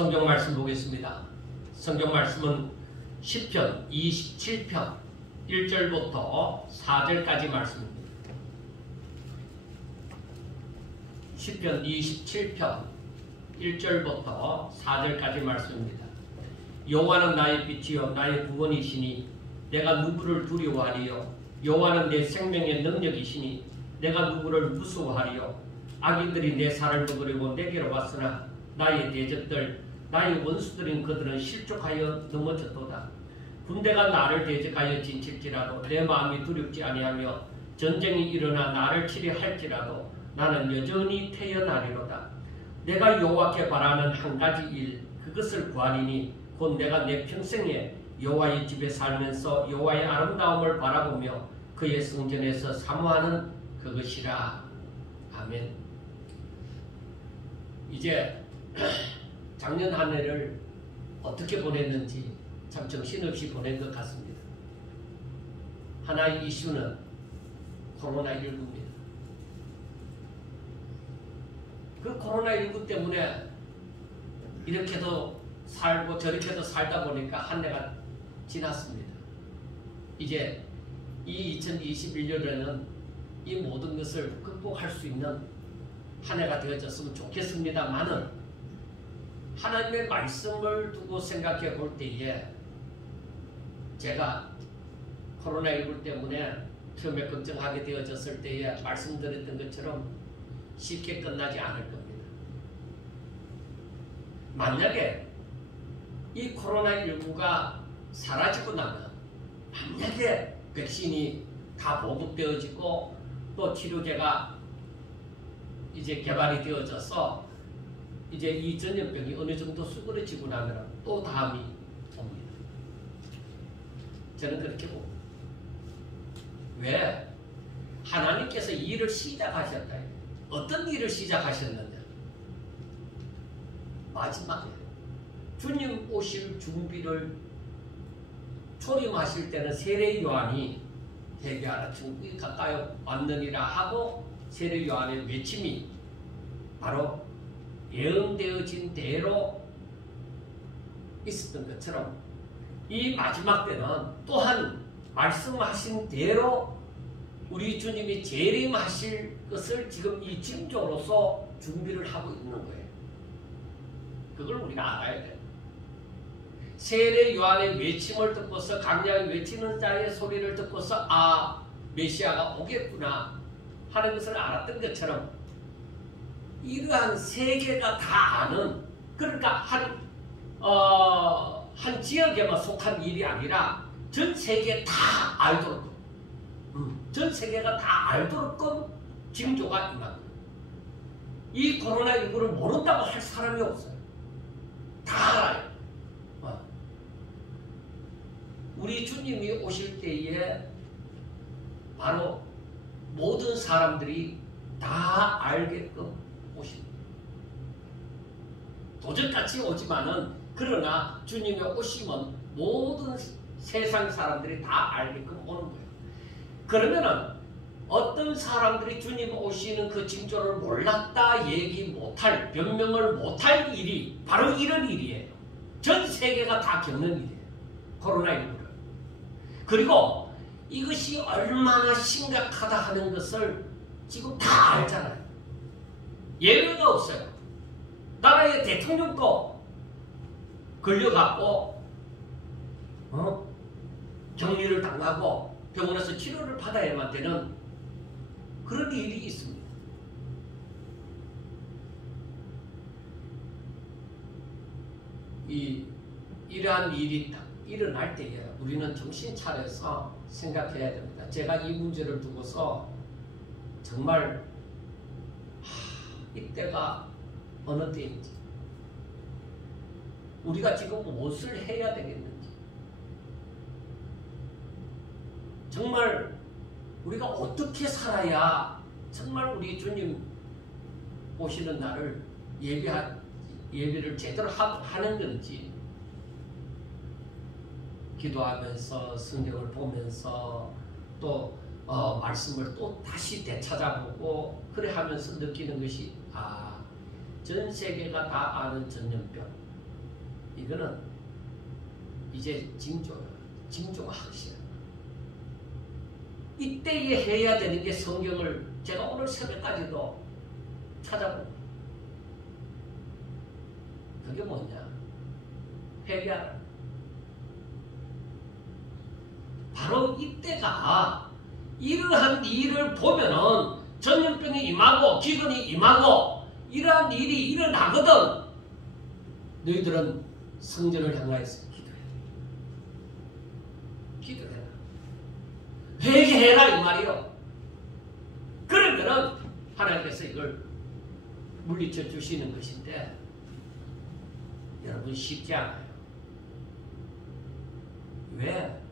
성경 말씀 보겠습니다. 성경 말씀은 시편 27편 1절부터 4절까지 말씀입니다. 시편 27편 1절부터 4절까지 말씀입니다. 여호와는 나의 빛이요 나의 구원이시니 내가 누구를 두려워하리요. 여호와는 내 생명의 능력이시니 내가 누구를 무서워하리요. 악인들이 내 살을 먹으려고 내게로 왔으나 나의 대적들 나의 원수들인 그들은 실족하여 넘어졌도다. 군대가 나를 대적하여 진칠지라도 내 마음이 두렵지 아니하며 전쟁이 일어나 나를 치려 할지라도 나는 여전히 태어나리로다. 내가 여호와께 바라는 한 가지 일 그것을 구하리니 곧 내가 내 평생에 여호와의 집에 살면서 여호와의 아름다움을 바라보며 그의 성전에서 사모하는 그것이라. 아멘. 이제 작년 한 해를 어떻게 보냈는지 참 정신없이 보낸 것 같습니다. 하나의 이슈는 코로나19입니다. 그 코로나19 때문에 이렇게도 살고 저렇게도 살다 보니까 한 해가 지났습니다. 이제 이 2021년에는 이 모든 것을 극복할 수 있는 한 해가 되어졌으면 좋겠습니다만은 하나님의 말씀을 두고 생각해 볼 때에 제가 코로나19 때문에 처음에 걱정하게 되어졌을 때에 말씀드렸던 것처럼 쉽게 끝나지 않을 겁니다. 만약에 이 코로나19가 사라지고 나면 만약에 백신이 다 보급되어지고 또 치료제가 이제 개발이 되어져서 이제 이 전염병이 어느 정도 수그러지고 나면 또 다음이 옵니다. 저는 그렇게 봅니다. 왜? 하나님께서 이 일을 시작하셨다. 어떤 일을 시작하셨느냐? 마지막에 주님 오실 준비를 초림하실 때는 세례 요한이 회개하라 천국이 가까이 왔느니라 하고 세례 요한의 외침이 바로 예언되어진 대로 있었던 것처럼 이 마지막 때는 또한 말씀하신 대로 우리 주님이 재림하실 것을 지금 이 징조로서 준비를 하고 있는 거예요. 그걸 우리가 알아야 돼요. 세례 요한의 외침을 듣고서 강야에 외치는 자의 소리를 듣고서 아 메시아가 오겠구나 하는 것을 알았던 것처럼 이러한 세계가 다 아는, 그러니까 한 지역에만 속한 일이 아니라 전 세계 다 알도록, 전 세계가 다 알도록 징조가 임한 거예요. 이 코로나19를 모른다고 할 사람이 없어요. 다 알아요. 우리 주님이 오실 때에 바로 모든 사람들이 다 알게끔 오십니다. 도적같이 오지만은 그러나 주님의 오심은 모든 세상 사람들이 다 알게끔 오는 거예요. 그러면은 어떤 사람들이 주님 오시는 그 징조를 몰랐다 얘기 못할, 변명을 못할 일이 바로 이런 일이에요. 전 세계가 다 겪는 일이에요. 코로나19를. 그리고 이것이 얼마나 심각하다 하는 것을 지금 다 알잖아요. 예외가 없어요. 나라의 대통령도 걸려갖고 격리를 당하고 병원에서 치료를 받아야만 되는 그런 일이 있습니다. 이러한 일이 딱 일어날 때에 우리는 정신 차려서 생각해야 됩니다. 제가 이 문제를 두고서 정말 이때가 어느 때인지 우리가 지금 무엇을 해야 되겠는지 정말 우리가 어떻게 살아야 정말 우리 주님 오시는 날을 예배를 제대로 하는 건지 기도하면서 성경을 보면서 또 말씀을 또 다시 되찾아보고 그래 하면서 느끼는 것이 전 세계가 다 아는 전염병 이거는 이제 징조가 확실해. 이때에 해야 되는 게 성경을 제가 오늘 새벽까지도 찾아봅니다. 그게 뭐냐? 회개하라. 바로 이때가 이러한 일을 보면은 전염병이 임하고 기근이 임하고 이러한 일이 일어나거든. 너희들은 성전을 향하여서 기도해라. 회개해라 이 말이요. 그러면은 하나님께서 이걸 물리쳐 주시는 것인데 여러분 쉽지 않아요. 왜?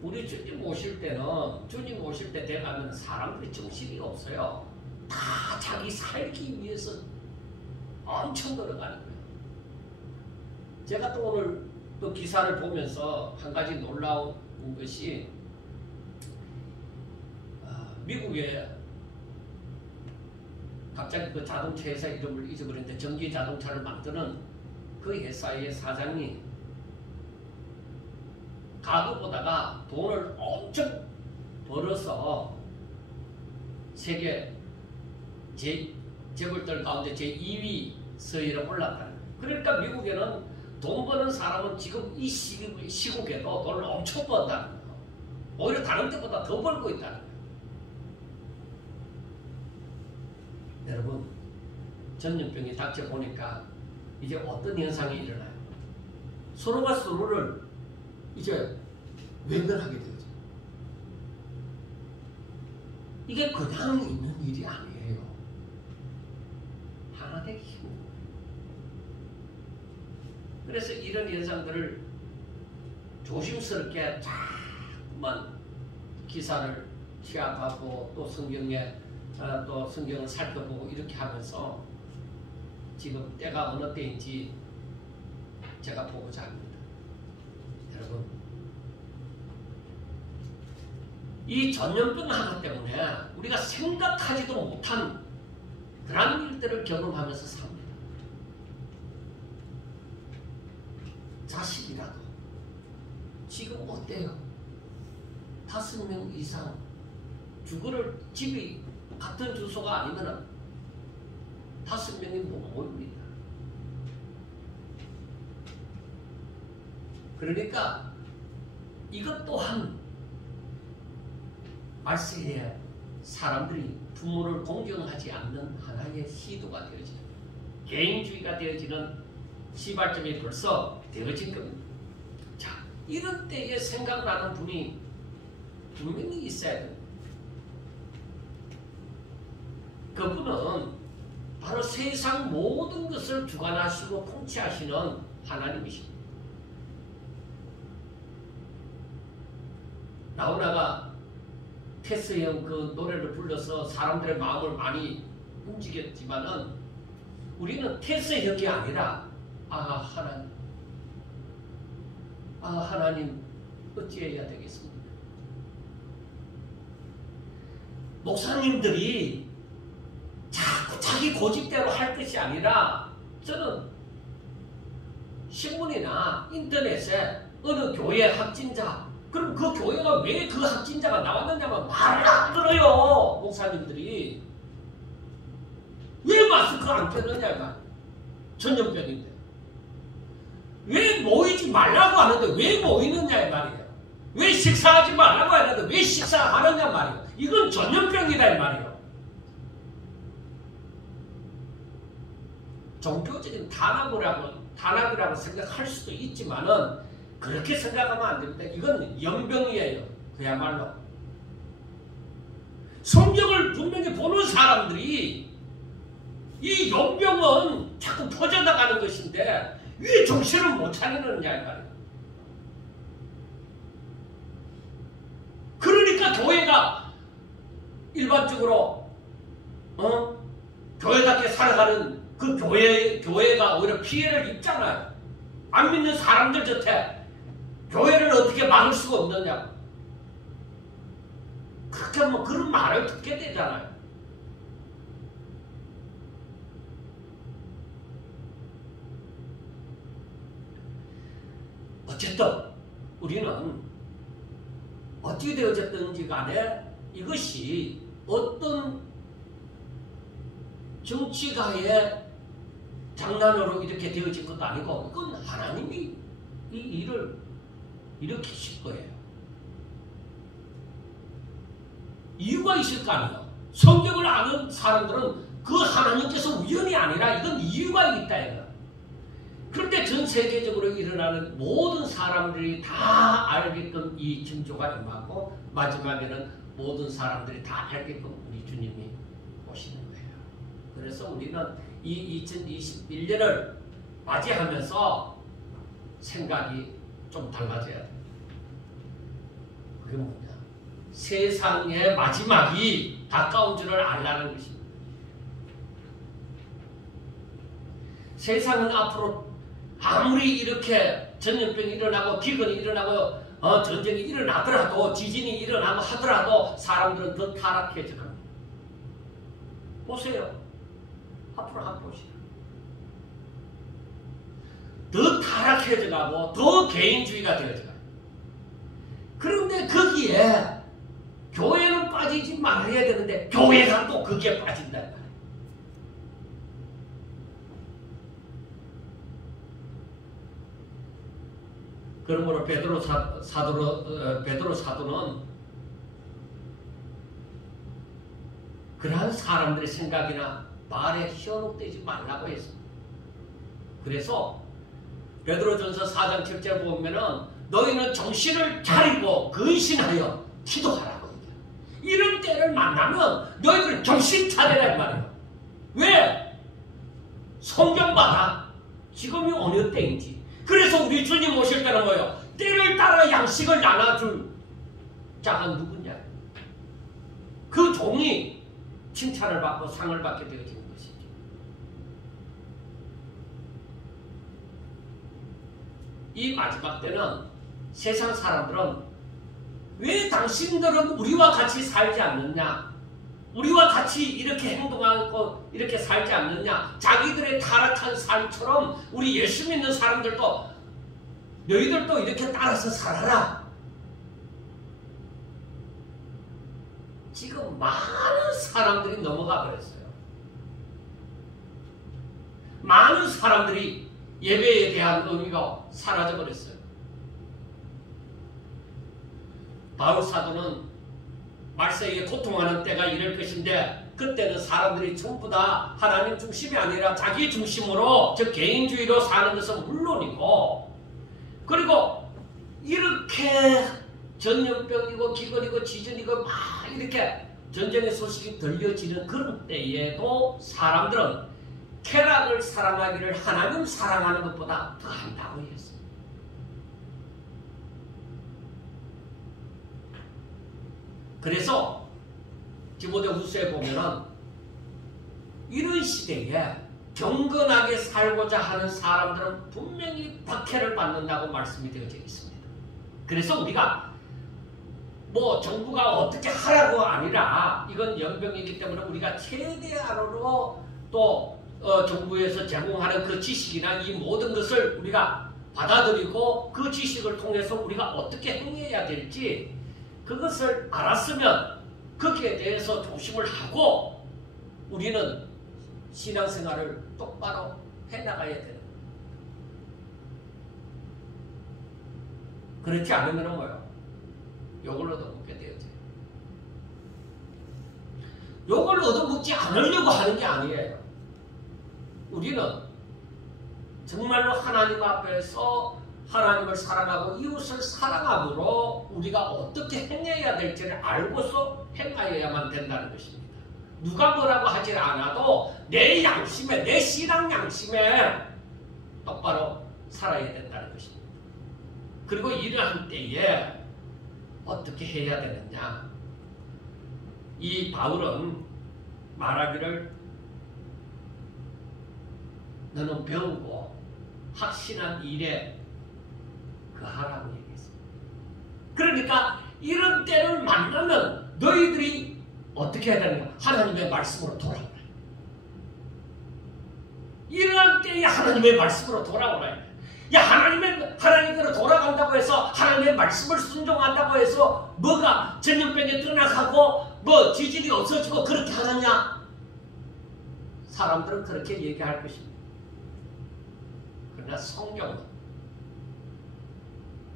우리 주님 오실 때는 주님 오실 때 돼가면 사람들이 정신이 없어요. 다 자기 살기 위해서 엄청 걸어가는 거예요. 제가 또 오늘 또 기사를 보면서 한 가지 놀라운 것이 미국에 갑자기 그 자동차 회사 이름을 잊어버렸는데 전기 자동차를 만드는 그 회사의 사장이 가구보다가 돈을 엄청 벌어서 세계 재벌들 가운데 제2위 서열에 올랐다는 거예요. 그러니까 미국에는 돈 버는 사람은 지금 이 시국에도 돈을 엄청 번다는 거예요. 오히려 다른 데보다 더 벌고 있다는 거예요. 여러분, 전염병이 닥쳐보니까 이제 어떤 현상이 일어나요? 서로가 서로를 이제 외면하게 되죠. 이게 그냥 있는 일이 아니에요. 하나 되기 힘든 거예요. 그래서 이런 현상들을 조심스럽게 자꾸만 기사를 취합하고 또 또 성경을 살펴보고 이렇게 하면서 지금 때가 어느 때인지 제가 보고자 합니다. 여러분, 이 전염병 하나 때문에 우리가 생각하지도 못한 그런 일들을 경험하면서 삽니다. 자식이라도 지금 어때요? 5명 이상 주거를 집이 같은 주소가 아니면 5명이 못 모입니다. 그러니까 이것 또한 말세에 사람들이 부모를 공경하지 않는 하나의 시도가 되어지는, 개인주의가 되어지는 시발점이 벌써 되어진 겁니다. 자, 이런 때에 생각나는 분이 분명히 있어야 됩니다. 그분은 바로 세상 모든 것을 주관하시고 통치하시는 하나님이십니다. 나훈아가 테스형 그 노래를 불러서 사람들의 마음을 많이 움직였지만은 우리는 테스형이 아니라 하나님 어찌해야 되겠습니까? 목사님들이 자꾸 자기 고집대로 할 것이 아니라 저는 신문이나 인터넷에 어느 교회 확진자, 그럼 그 교회가 왜 그 확진자가 나왔느냐면 말을 안 들어요. 목사님들이 왜 마스크 안 꼈느냐 이말. 전염병인데 왜 모이지 말라고 하는데 왜 모이느냐 이 말이에요. 왜 식사하지 말라고 하는데 왜 식사하느냐 말이에요. 이건 전염병이다 이 말이에요. 종교적인 탄압이라고 생각할 수도 있지만은 그렇게 생각하면 안 됩니다. 이건 연병이에요. 그야말로. 성경을 분명히 보는 사람들이 이 연병은 자꾸 퍼져나가는 것인데 왜 정신을 못 차리느냐 이 말이에요. 그러니까 교회가 일반적으로 교회답게 살아가는 그 교회가 오히려 피해를 입잖아요. 안 믿는 사람들 곁에 교회를 어떻게 막을 수가 없느냐고. 그렇게 하면 그런 말을 듣게 되잖아요. 어쨌든 우리는 어떻게 되어졌든지 간에 이것이 어떤 정치가의 장난으로 이렇게 되어진 것도 아니고 이건 하나님이 이 일을 일으키실 거예요. 이유가 있을 거 아니에요. 성경을 아는 사람들은 그 하나님께서 우연이 아니라 이건 이유가 있다 이거. 그런데 전 세계적으로 일어나는 모든 사람들이 다 알게끔 이 징조가 임하고 마지막에는 모든 사람들이 다 알게끔 우리 주님이 오시는 거예요. 그래서 우리는 이 2021년을 맞이하면서 생각이 좀 달라져야 돼요. 그게 뭐냐? 세상의 마지막이 가까운 줄을 알라는 것입니다. 세상은 앞으로 아무리 이렇게 전염병이 일어나고 기근이 일어나고 전쟁이 일어나더라도 지진이 일어나고 하더라도 사람들은 더 타락해져 갑니다. 보세요. 앞으로 한번 보시죠. 더 타락해져 가고 더 개인주의가 되어져 가요. 그런데 거기에 교회는 빠지지 말아야 되는데 교회가 또 거기에 빠진다. 그러므로 베드로 사도는 그러한 사람들의 생각이나 말에 현혹되지 말라고 했습니다. 그래서 베드로전서 4장 7절 보면은 너희는 정신을 차리고 근신하여 기도하라고 얘기해요. 이런 때를 만나면 너희들은 정신 차리라 이 말이에요. 왜? 성경 봐라. 지금이 어느 때인지. 그래서 우리 주님 오실 때는 뭐예요? 때를 따라 양식을 나눠줄 자가 누구냐? 그 종이 칭찬을 받고 상을 받게 되어지는 것이죠. 이 마지막 때는 세상 사람들은 왜 당신들은 우리와 같이 살지 않느냐? 우리와 같이 이렇게 행동하고 이렇게 살지 않느냐? 자기들의 타락한 삶처럼 우리 예수 믿는 사람들도 너희들도 이렇게 따라서 살아라. 지금 많은 사람들이 넘어가 버렸어요. 많은 사람들이 예배에 대한 의미가 사라져 버렸어요. 바울 사도는 말세에 고통하는 때가 이럴 것인데 그때는 사람들이 전부 다 하나님 중심이 아니라 자기 중심으로 즉 개인주의로 사는 것은 물론이고 그리고 이렇게 전염병이고 기근이고 지진이고 막 이렇게 전쟁의 소식이 들려지는 그런 때에도 사람들은 쾌락을 사랑하기를 하나님 사랑하는 것보다 더 한다고 했습니다. 그래서 디모데후서에 보면은 이런 시대에 경건하게 살고자 하는 사람들은 분명히 박해를 받는다고 말씀이 되어져 있습니다. 그래서 우리가 뭐 정부가 어떻게 하라고 아니라 이건 연병이기 때문에 우리가 최대한으로 또 정부에서 제공하는 그 지식이나 이 모든 것을 우리가 받아들이고 그 지식을 통해서 우리가 어떻게 행해야 될지 그것을 알았으면 거기에 대해서 조심을 하고 우리는 신앙생활을 똑바로 해나가야 돼요. 그렇지 않으면 뭐예요? 욕을 얻어먹게 되어져요. 욕을 얻어먹지 않으려고 하는 게 아니에요. 우리는 정말로 하나님 앞에서 하나님을 사랑하고 이웃을 사랑함으로 우리가 어떻게 행해야 될지를 알고서 행하여야만 된다는 것입니다. 누가 뭐라고 하지 않아도 내 양심에, 내 신앙 양심에 똑바로 살아야 된다는 것입니다. 그리고 이러한 때에 어떻게 해야 되느냐? 이 바울은 말하기를 너는 배우고 확신한 일에 하라고 얘기했습니다. 그러니까 이런 때를 만나면 너희들이 어떻게 해야 되는가? 하나님의 말씀으로 돌아오라. 이러한 때에 하나님의 말씀으로 돌아오라. 야 하나님께로 돌아가 순종한다고 해서 하나님의 말씀을 순종한다고 해서 뭐가 전염병이 떠나가고 뭐 지질이 없어지고 그렇게 하느냐? 사람들은 그렇게 얘기할 것입니다. 그러나 성경은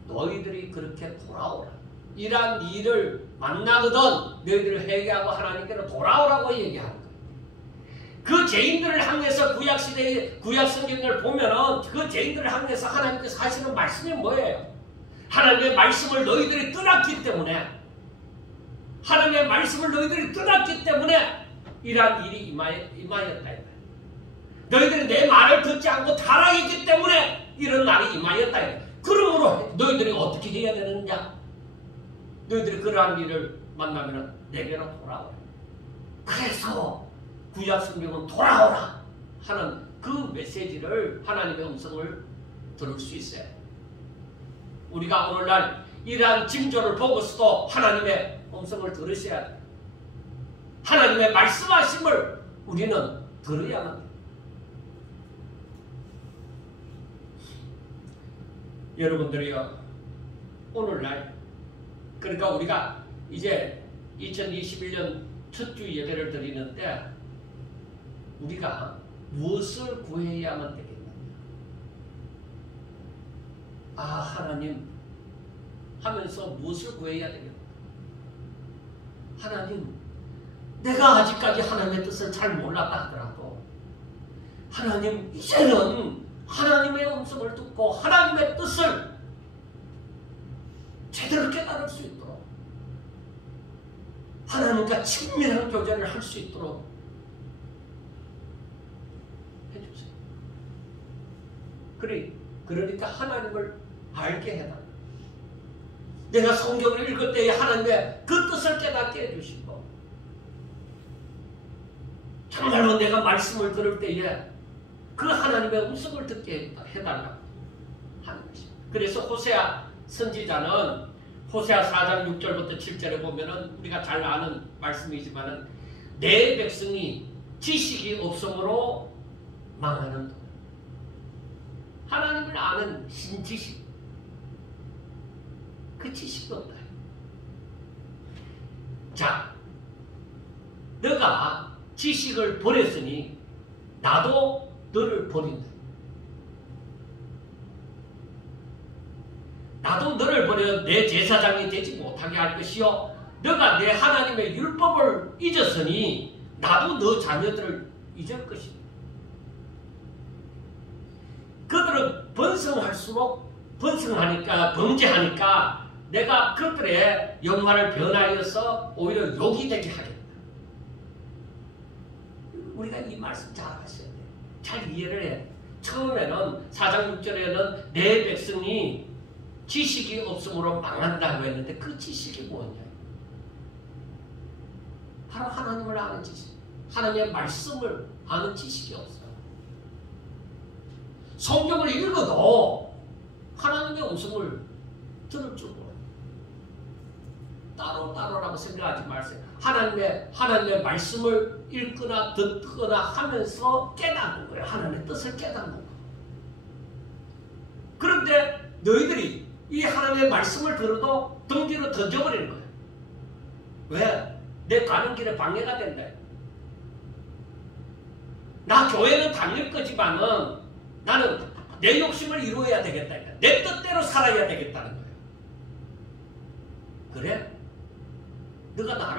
너희들이 그렇게 돌아오라. 이러한 일을 만나거든 너희들을 회개하고 하나님께로 돌아오라고 얘기하는 거예요. 그 죄인들을 향해서 구약시대의 구약성경을 보면은 그 죄인들을 향해서 하나님께서 하시는 말씀이 뭐예요? 하나님의 말씀을 너희들이 떠났기 때문에 하나님의 말씀을 너희들이 떠났기 때문에 이러한 일이 임하였다. 너희들이 내 말을 듣지 않고 타락했기 때문에 이런 날이 임하였다. 그러므로 너희들이 어떻게 해야 되느냐? 너희들이 그러한 일을 만나면 내게로 돌아오라. 그래서 구약 성경은 돌아오라 하는 그 메시지를 하나님의 음성을 들을 수 있어요. 우리가 오늘날 이러한 징조를 보고서도 하나님의 음성을 들으셔야 돼요. 하나님의 말씀하심을 우리는 들어야만 돼요. 여러분들이요, 오늘날 그러니까 우리가 이제 2021년 첫 주 예배를 드리는데 우리가 무엇을 구해야만 되겠느냐? 아, 하나님 하면서 무엇을 구해야 되겠느냐? 하나님, 내가 아직까지 하나님의 뜻을 잘 몰랐다 하더라도 하나님, 이제는 하나님의 음성을 듣고 하나님의 뜻을 제대로 깨달을 수 있도록 하나님과 친밀한 교제를 할 수 있도록 해주세요. 그러니까 하나님을 알게 해달라. 내가 성경을 읽을 때에 하나님의 그 뜻을 깨닫게 해주시고 정말로 내가 말씀을 들을 때에 그 하나님의 음성을 듣게 해달라고 하는 것입니다. 그래서 호세아 선지자는 호세아 4장 6절부터 7절에 보면은 우리가 잘 아는 말씀이지만은 내 백성이 지식이 없으므로 망하는 하나님을 아는 신지식, 그 지식이 없다. 자, 너가 지식을 버렸으니 나도 너를 버린다. 나도 너를 버려 내 제사장이 되지 못하게 할 것이요 너가 내 하나님의 율법을 잊었으니 나도 너 자녀들을 잊을 것이다. 그들은 번성할수록 번성하니까 범죄하니까 내가 그들의 영화를 변하여서 오히려 욕이 되게 하겠다. 우리가 이 말씀 잘 하셔야 돼요. 잘 이해를 해야 돼요. 처음에는 4장 6절에는 내 백성이 지식이 없으므로 망한다고 했는데 그 지식이 뭐냐? 바로 하나님을 아는 지식. 하나님의 말씀을 아는 지식이 없어요. 성경을 읽어도 하나님의 음성을 들을 줄 몰라요. 따로라고 생각하지 마세요. 하나님의 말씀을 읽거나 듣거나 하면서 깨닫는 거예요. 하나님의 뜻을 깨닫는 거예요. 그런데 너희들이 이 하나님의 말씀을 들어도 등 뒤로 던져버리는 거예요. 왜? 내 가는 길에 방해가 된다. 나 교회는 다닐 거지만은 나는 내 욕심을 이루어야 되겠다. 내 뜻대로 살아야 되겠다는 거예요. 그래? 너가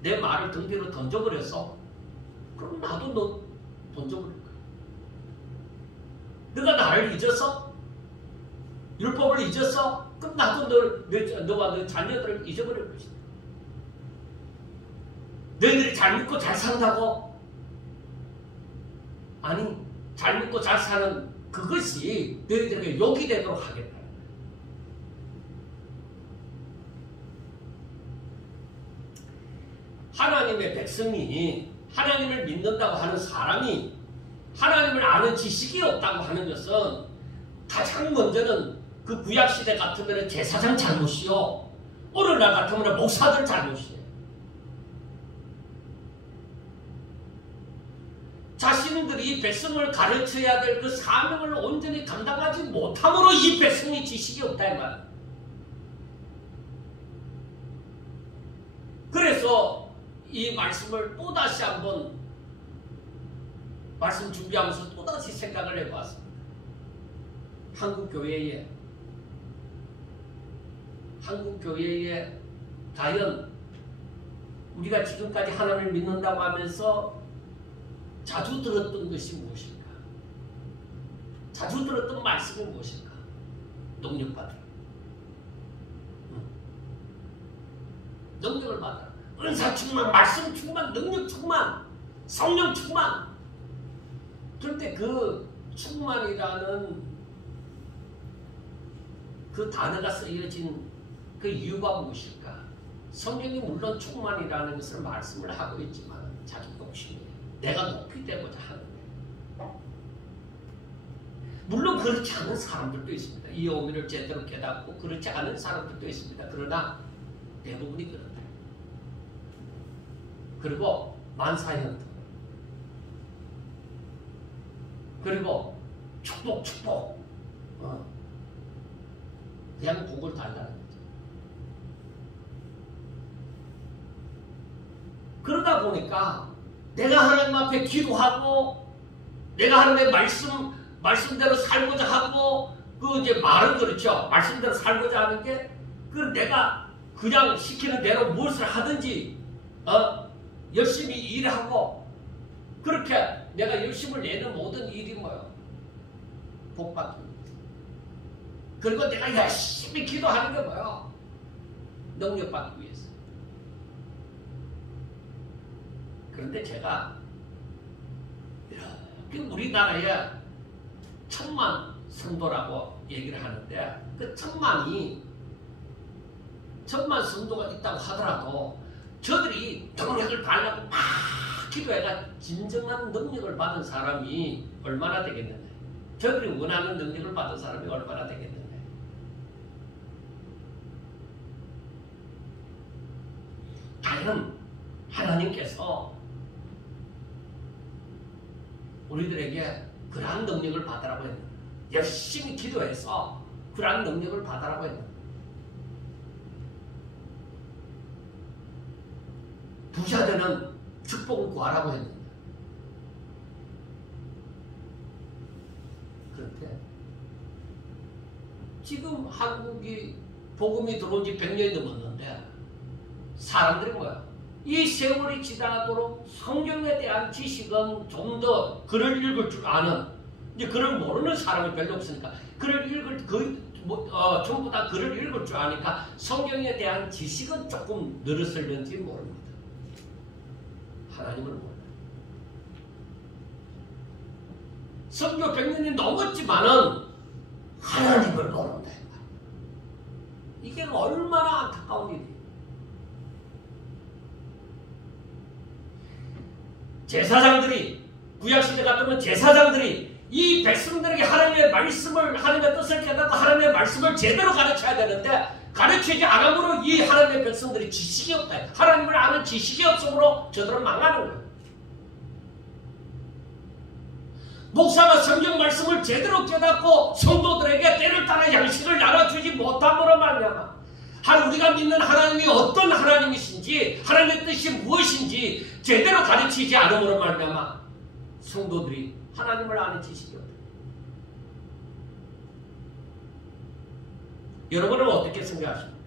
내 말을 등 뒤로 던져버렸어. 그럼 나도 너 던져버릴 거야. 너가 나를 잊었어? 율법을 잊었어? 그럼 나도 너와 너 자녀들을 잊어버릴 것이다. 너희들이 잘 믿고 잘 산다고? 아니, 잘 믿고 잘 사는 그것이 너희들에게 욕이 되도록 하겠다. 하나님의 백성이 하나님을 믿는다고 하는 사람이 하나님을 아는 지식이 없다고 하는 것은 가장 먼저는 그 구약시대 같으면 제사장 잘못이요. 오늘날 같으면 목사들 잘못이에요. 자신은 목사님들이 백성을 가르쳐야 될 그 사명을 온전히 감당하지 못함으로 이 백성이 지식이 없다 이 말. 그래서 이 말씀을 또다시 한번 말씀 준비하면서 또다시 생각을 해봤습니다. 한국 교회에 과연 우리가 지금까지 하나님을 믿는다고 하면서 자주 들었던 것이 무엇일까? 자주 들었던 말씀이 무엇일까? 능력받으라. 능력을 받아라. 은사 충만, 말씀 충만, 능력 충만, 성령 충만. 그런데 그 충만이라는 그 단어가 쓰여진 그 이유가 무엇일까? 성령이 물론 충만이라는 것을 말씀을 하고 있지만 자기 욕심이에요. 내가 높이 되고자 하는 거예요. 물론 그렇지 않은 사람들도 있습니다. 이 의미를 제대로 깨닫고 그렇지 않은 사람들도 있습니다. 그러나 대부분이 그렇다. 그리고 만사형통. 그리고 축복. 그냥 복을 달라는 거죠. 그러다 보니까 내가 하나님 앞에 기도하고 내가 하나님의 말씀대로 살고자 하고 그 이제 말은 그렇죠. 말씀대로 살고자 하는 게 그 내가 그냥 시키는 대로 무엇을 하든지 열심히 일하고 그렇게 내가 열심을 내는 모든 일이 뭐요? 복받는 거예요. 그리고 내가 열심히 기도하는 게 뭐요? 능력받기 위해서. 그런데 제가 이렇게 우리나라에 1000만 성도라고 얘기를 하는데 그 1000만 성도가 있다고 하더라도 저들이 능력을 받으려고 막 기도해가 진정한 능력을 받은 사람이 얼마나 되겠느냐. 저들이 원하는 능력을 받은 사람이 얼마나 되겠느냐. 과연 하나님께서 우리들에게 그러한 능력을 받으라고 했는데 열심히 기도해서 그러한 능력을 받으라고 했는데 부자되는 축복을 구하라고 했는데 그런데 지금 한국이 복음이 들어온 지 100년이 넘었는데 사람들이 뭐야? 이 세월이 지나도록 성경에 대한 지식은 좀 더 글을 읽을 줄 아는 이제 글을 모르는 사람이 별로 없으니까 글을 읽을 전부 다 글을 읽을 줄 아니까 성경에 대한 지식은 조금 늘었을는지 모릅니다. 하나님을 몰라요. 선교 100년이 넘었지만은 하나님을 모른다. 이게 얼마나 안타까운 일이에요. 제사장들이 구약시대 같으면 제사장들이 이 백성들에게 하나님의 말씀을 하나님의 뜻을 깨닫고 하나님의 말씀을 제대로 가르쳐야 되는데 가르치지 않으므로 이 하나님의 백성들이 지식이 없다. 하나님을 아는 지식이 없으므로 저들은 망하는 거예요. 목사가 성경 말씀을 제대로 깨닫고 성도들에게 때를 따라 양식을 나눠주지 못함으로 말미암아 우리가 믿는 하나님이 어떤 하나님이신지 하나님의 뜻이 무엇인지 제대로 가르치지 않음으로 말미암아 성도들이 하나님을 아는 지식이 없다. 여러분은 어떻게 생각하십니까?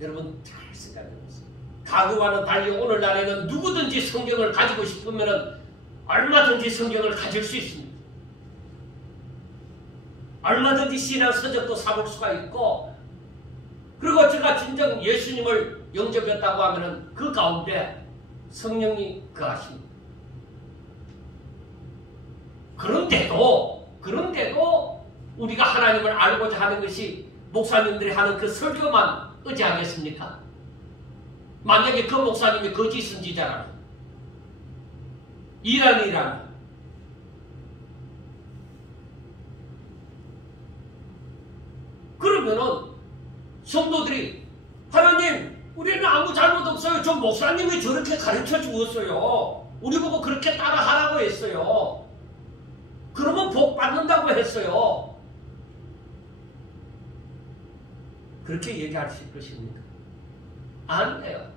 여러분 잘 생각해보세요. 과거와는 달리 오늘날에는 누구든지 성경을 가지고 싶으면 얼마든지 성경을 가질 수 있습니다. 얼마든지 신앙 서적도 사볼 수가 있고 그리고 제가 진정 예수님을 영접했다고 하면 그 가운데 성령이 거하십니다. 그런데도 우리가 하나님을 알고자 하는 것이 목사님들이 하는 그 설교만 의지하겠습니까? 만약에 그 목사님이 거짓 선지자라면 이란이라면 그러면은 성도들이 하나님 우리는 아무 잘못 없어요. 저 목사님이 저렇게 가르쳐 주었어요. 우리 보고 그렇게 따라하라고 했어요. 그러면 복 받는다고 했어요. 그렇게 얘기하실 것입니까? 아니에요.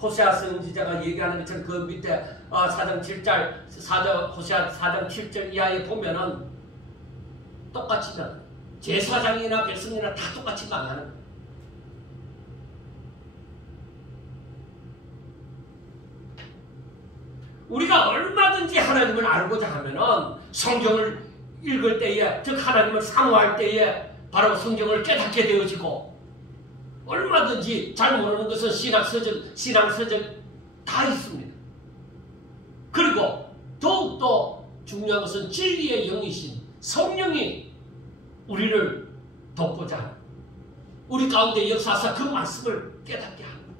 호세아 선지자가 얘기하는 것처럼 그 밑에 4장 7절, 호세아 4장 7절 이하에 보면은 똑같이 제사장이나 백성이나 다 똑같이 망하는 거예요. 우리가 얼마든지 하나님을 알고자 하면은 성경을 읽을 때에, 즉 하나님을 사모할 때에 바로 성경을 깨닫게 되어지고, 얼마든지 잘 모르는 것은 신앙서적 다 있습니다. 그리고 더욱더 중요한 것은 진리의 영이신 성령이 우리를 돕고자 우리 가운데 역사하사 그 말씀을 깨닫게 합니다.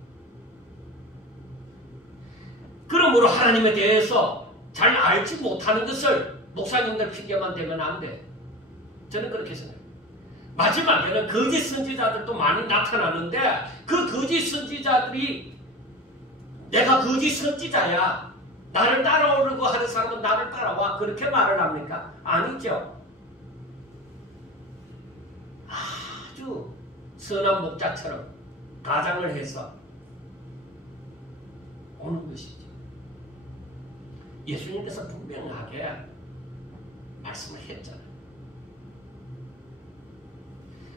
그러므로 하나님에 대해서 잘 알지 못하는 것을 목사님들 핑계만 대면 안 돼. 저는 그렇게 생각해요. 마지막에는 거짓 선지자들도 많이 나타나는데 그 거짓 선지자들이 내가 거짓 선지자야, 나를 따라오려고 하는 사람은 나를 따라와, 그렇게 말을 합니까? 아니죠. 아주 선한 목자처럼 가장을 해서 오는 것이죠. 예수님께서 분명하게 말씀을 했잖아요.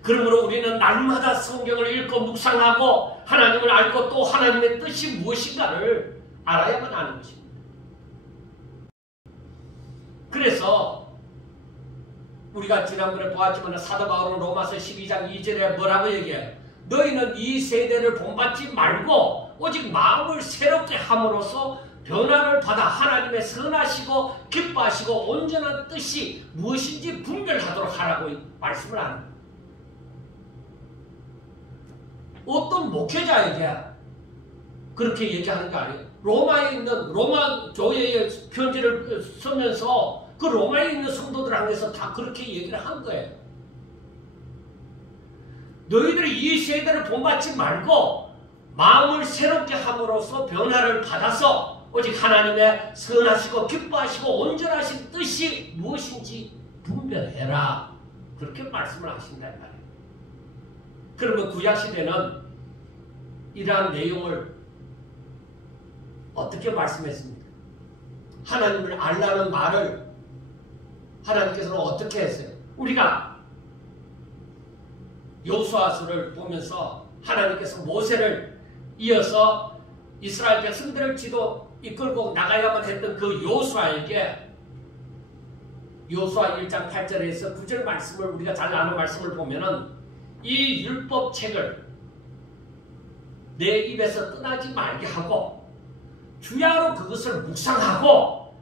그러므로 우리는 날마다 성경을 읽고 묵상하고 하나님을 알고 또 하나님의 뜻이 무엇인가를 알아야만 하는 것입니다. 그래서 우리가 지난번에 보았지만 사도 바울은 로마서 12장 2절에 뭐라고 얘기해요? 너희는 이 세대를 본받지 말고 오직 마음을 새롭게 함으로써 변화를 받아 하나님의 선하시고 기뻐하시고 온전한 뜻이 무엇인지 분별하도록 하라고 말씀을 하는 거예요. 어떤 목회자에게 그렇게 얘기하는 거 아니에요? 로마에 있는 로마 교회의 편지를 쓰면서 그 로마에 있는 성도들 향해서 다 그렇게 얘기를 한 거예요. 너희들이 이 세대를 본받지 말고 마음을 새롭게 함으로써 변화를 받아서 오직 하나님의 선하시고 기뻐하시고 온전하신 뜻이 무엇인지 분별해라. 그렇게 말씀을 하신단 말이에요. 그러면 구약시대는 이러한 내용을 어떻게 말씀했습니까? 하나님을 알라는 말을 하나님께서는 어떻게 했어요? 우리가 여호수아서를 보면서 하나님께서 모세를 이어서 이스라엘 백성들을 이끌고 나가야만 했던 그 여호수아에게 여호수아 1장 8절에서 9절 말씀을 우리가 잘 아는 말씀을 보면은 이 율법책을 내 입에서 떠나지 말게 하고 주야로 그것을 묵상하고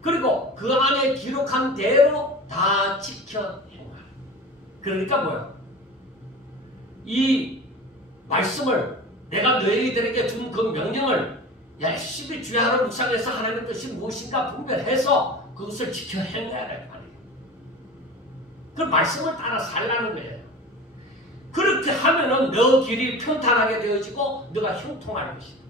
그리고 그 안에 기록한 대로 다 지켜 행하라. 그러니까 뭐야? 이 말씀을 내가 너희들에게 준 그 명령을 열심히 주야로 묵상해서 하나님의 뜻이 무엇인가 분별해서 그것을 지켜 행해야 될 거 아니에요. 그 말씀을 따라 살라는 거예요. 그렇게 하면은 너 길이 평탄하게 되어지고 너가 형통할 것이다.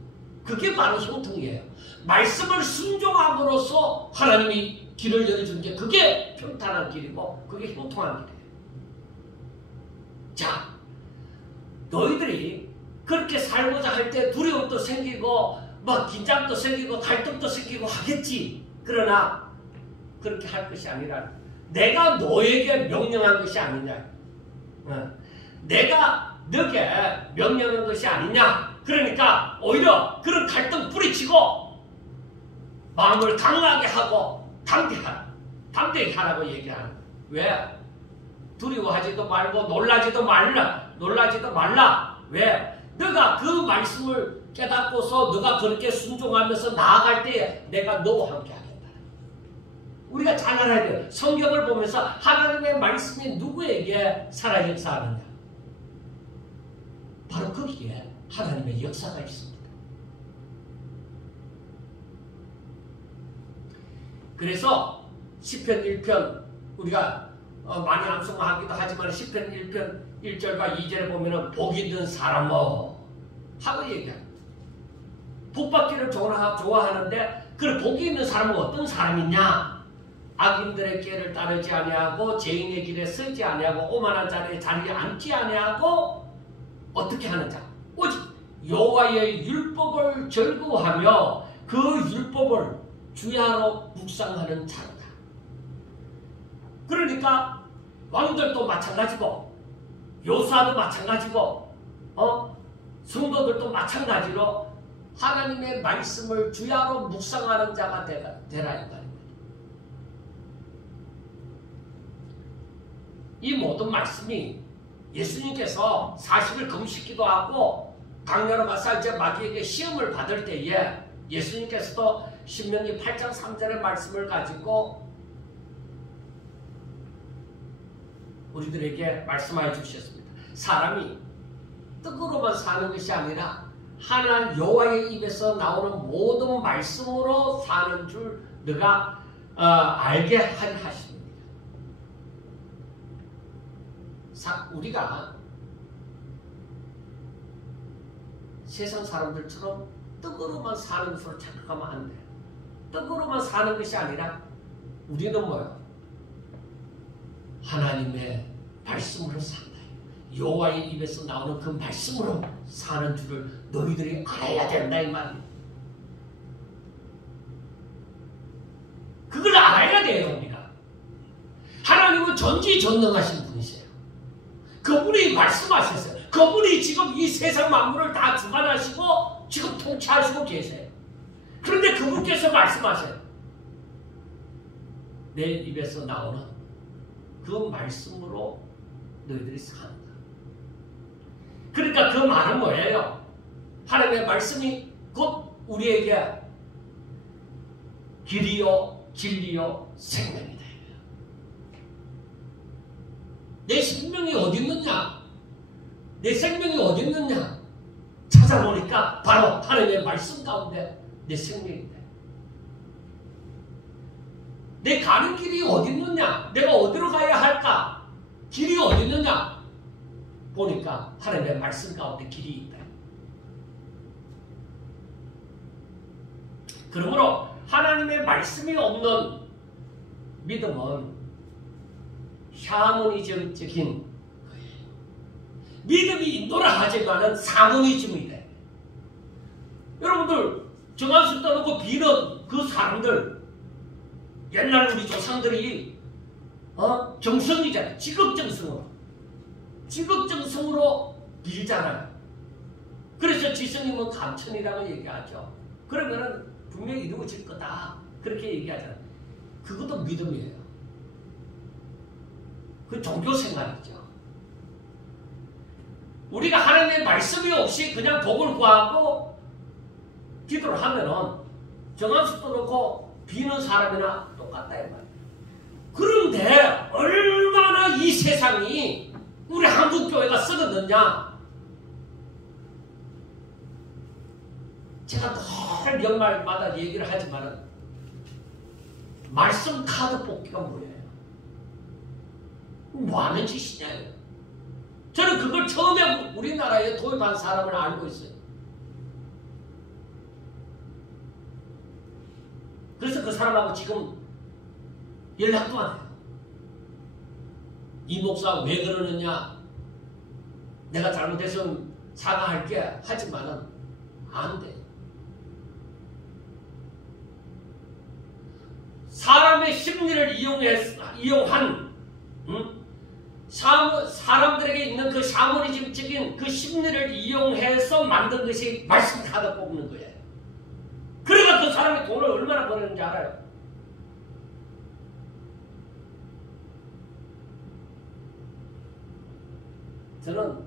그게 바로 형통이에요. 말씀을 순종함으로써 하나님이 길을 열어준 게 그게 평탄한 길이고 그게 형통한 길이에요. 자, 너희들이 그렇게 살고자 할 때 두려움도 생기고 막 긴장도 생기고 갈등도 생기고 하겠지. 그러나 그렇게 할 것이 아니라 내가 너에게 명령한 것이 아니냐. 내가 너에게 명령한 것이 아니냐. 그러니까 오히려 그런 갈등 뿌리치고 마음을 강하게 하고 담대하라. 담대히 하라고 얘기하는 거야. 왜? 두려워하지도 말고 놀라지도 말라. 왜? 너가 그 말씀을 깨닫고서 너가 그렇게 순종하면서 나아갈 때에 내가 너와 함께 하겠다. 우리가 잘 알아야 돼요. 성경을 보면서 하나님의 말씀이 누구에게 살아 역사하느냐. 바로 거기에 하나님의 역사가 있습니다. 그래서 시편 1편 우리가 많이 암송하기도 하지만 시편 1편 1절과 2절에 보면은 복 있는 사람아 하고 얘기합니다. 복 받기를 좋아하는데 그 복이 있는 사람은 어떤 사람이냐? 악인들의 길을 따르지 아니하고 죄인의 길에 서지 아니하고 오만한 자리에 앉지 아니하고 어떻게 하는 자? 오직 여호와의 율법을 즐거워하며 그 율법을 주야로 묵상하는 자로다. 그러니까 왕들도 마찬가지고 요사도 마찬가지고 성도들도 마찬가지로 하나님의 말씀을 주야로 묵상하는 자가 되라 이 말입니다. 이 모든 말씀이 예수님께서 40일 금식기도 하고 강야로 가서 이제 마귀에게 시험을 받을 때에 예수님께서도 신명기 8장 3절의 말씀을 가지고 우리들에게 말씀하여 주셨습니다. 사람이 떡으로만 사는 것이 아니라 하나님 여호와의 입에서 나오는 모든 말씀으로 사는 줄 너가 알게 하리 하십니다. 우리가 세상 사람들처럼 떡으로만 사는 것으로 착각하면 안 돼. 떡으로만 사는 것이 아니라 우리는 뭐예요? 하나님의 말씀으로 산다. 여호와의 입에서 나오는 그 말씀으로 사는 줄을 너희들이 알아야 된다 이 말이에요. 그걸 알아야 돼요. 우리가 하나님은 전지전능하신 분이세요. 그분이 말씀하셨어요. 그분이 지금 이 세상 만물을 다 주관하시고 지금 통치하시고 계세요. 그런데 그분께서 말씀하세요. 내 입에서 나오는 그 말씀으로 너희들이 산다. 그러니까 그 말은 뭐예요? 하나님의 말씀이 곧 우리에게 길이요 진리요 생명이다. 내 생명이 어디 있느냐? 내 생명이 어디 있느냐? 찾아보니까 바로 하나님의 말씀 가운데 내 생명이다. 내 가는 길이 어디 있느냐? 내가 어디로 가야 할까? 길이 어디 있느냐? 보니까 하나님의 말씀 가운데 길이 있다. 그러므로 하나님의 말씀이 없는 믿음은 샤머니즘적인 거예요. 믿음이 인도라 하지만은 사모니즘이 돼. 여러분들 정한수 떠놓고 비는 그 사람들 옛날 우리 조상들이 정성이잖아요. 지극정성으로 빌잖아요. 그래서 지성이면 감천이라고 얘기하죠. 그러면은 분명히 이루어질 거다 그렇게 얘기하잖아요. 그것도 믿음이에요. 그 종교생활이죠. 우리가 하나님의 말씀이 없이 그냥 복을 구하고 기도를 하면은 정한수 떠놓고 비는 사람이나 똑같다 이 말이에요. 그런데 얼마나 이 세상이 우리 한국교회가 썩어졌냐. 제가 늘 연말마다 얘기를 하지만은 말씀 카드 뽑기가 뭐예요? 뭐 하는 짓이냐요. 저는 그걸 처음에 우리나라에 도입한 사람을 알고 있어요. 그래서 그 사람하고 지금 연락도 안 해요. 이 목사 왜 그러느냐? 내가 잘못해서 사과할게 하지만은 안 돼. 사람의 심리를 이용한 사람들에게 있는 그 샤머니즘적인 그 심리를 이용해서 만든 것이 말씀 카드 뽑는 거예요. 그러니까 그 사람이 돈을 얼마나 버는지 알아요. 저는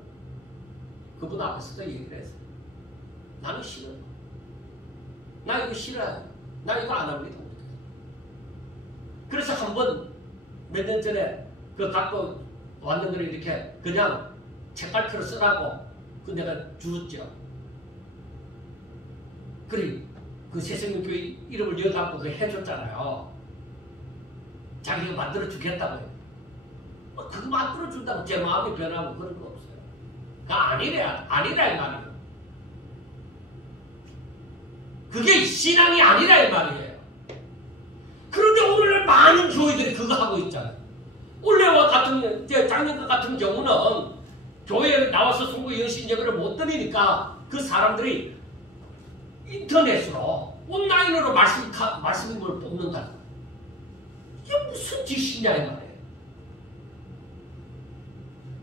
그분 앞에서도 얘기를 했어요. 나는 싫어요. 나 이거 싫어요. 나 이거 안 합니다. 그래서 한번 몇 년 전에 그 갖고 왔는 걸 이렇게 그냥 책갈피로 쓰라고 그 내가 주었죠. 그래 그 새생명교회 이름을 여갖고 그 해줬잖아요. 자기가 만들어 주겠다고요. 그거 만들어 준다고 제 마음이 변하고 그런 거 없어요. 아니라 이 말이에요. 그게 신앙이 아니라 이 말이에요. 그런데 오늘날 많은 교회들이 그거 하고 있잖아요. 올해와 같은 작년과 같은 경우는 교회에 나와서 송구 영신 예배를 못 드리니까 그 사람들이 인터넷으로 온라인으로 말씀을 뽑는다. 이게 무슨 짓이냐 이 말이에요.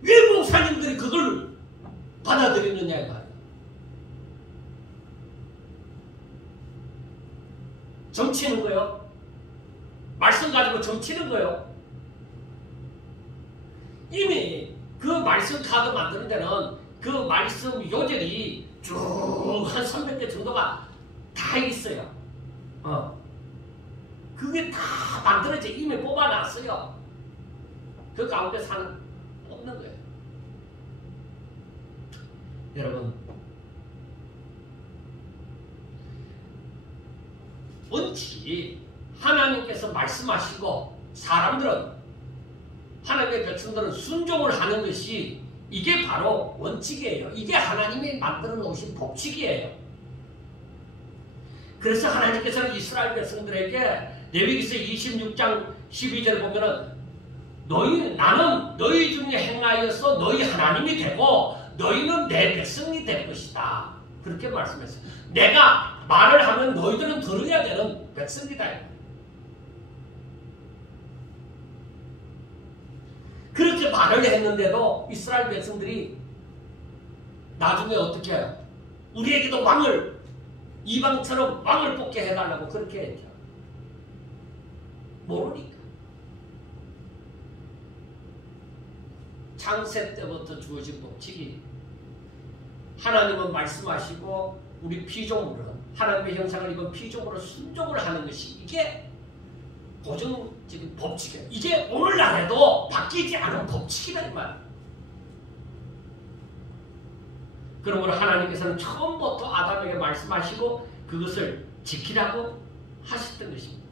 왜 목사님들이 그걸 받아들이느냐 이 말이에요. 점치는 거예요. 말씀 가지고 점치는 거예요. 이미 그 말씀 카드 만드는 데는 그 말씀 요절이 쭉 한 300개 정도가 다 있어요. 그게 다 만들어져 이미 뽑아놨어요. 그 가운데 뽑는 거예요. 여러분, 원칙이 하나님께서 말씀하시고 사람들은 하나님의 백성들은 순종을 하는 것이 이게 바로 원칙이에요. 이게 하나님이 만들어 놓으신 법칙이에요. 그래서 하나님께서는 이스라엘 백성들에게 레위기서 26장 12절 보면은 나는 너희 중에 행하여서 너희 하나님이 되고 너희는 내 백성이 될 것이다. 그렇게 말씀했어요. 내가 말을 하면 너희들은 들어야 되는 백성이다. 그렇게 말을 했는데도 이스라엘 백성들이 나중에 어떻게 해요? 우리에게도 왕을 이방처럼 왕을 뽑게 해달라고 그렇게 했죠. 모르니까. 창세 때부터 주어진 법칙이 하나님은 말씀하시고 우리 피조물은 하나님의 형상을 입은 피조물을 순종을 하는 것이 이게 고정적인 법칙이에요. 이게 오늘날에도 바뀌지 않은 법칙이다 이 말. 그러므로 하나님께서는 처음부터 아담에게 말씀하시고 그것을 지키라고 하셨던 것입니다.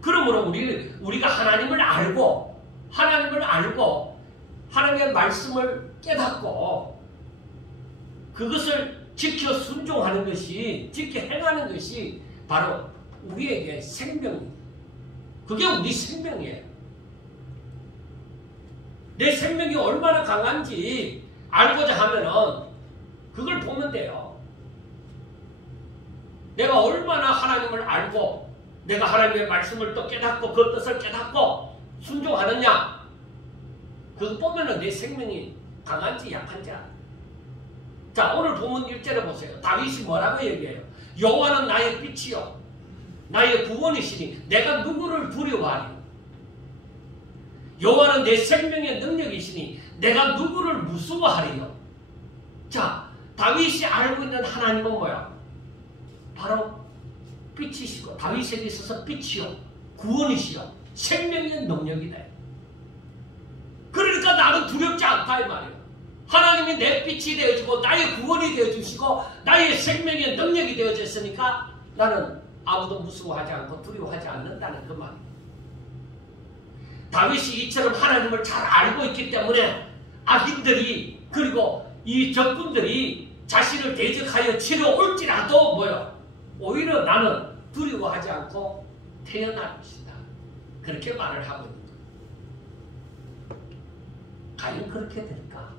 그러므로 우리가 하나님을 알고 하나님의 말씀을 깨닫고 그것을 지켜 순종하는 것이, 지켜 행하는 것이 바로 우리에게 생명입니다. 그게 우리 생명이에요. 내 생명이 얼마나 강한지 알고자 하면은 그걸 보면 돼요. 내가 얼마나 하나님을 알고 내가 하나님의 말씀을 또 깨닫고 그 뜻을 깨닫고 순종하느냐, 그거 보면은 내 생명이 강한지 약한지 알아요. 자, 오늘 본문 1절에 보세요. 다윗이 뭐라고 얘기해요? 여호와는 나의 빛이요 나의 구원이시니 내가 누구를 두려워하리요. 여호와는 내 생명의 능력이시니 내가 누구를 무서워하리요. 자, 다윗이 알고 있는 하나님은 뭐야? 바로 빛이시고 다윗에게 있어서 빛이요 구원이시요 생명의 능력이다. 그러니까 나는 두렵지 않다 이 말이에요. 하나님이 내 빛이 되어주고 나의 구원이 되어주시고 나의 생명의 능력이 되어졌으니까 나는 아무도 무서워하지 않고 두려워하지 않는다는 그 말이에요. 다윗이 이처럼 하나님을 잘 알고 있기 때문에 악인들이 그리고 이 적군들이 자신을 대적하여 치러 올지라도 뭐요? 오히려 나는 두려워하지 않고 태어날 것이다. 그렇게 말을 하고 있는 거예요. 과연 그렇게 될까?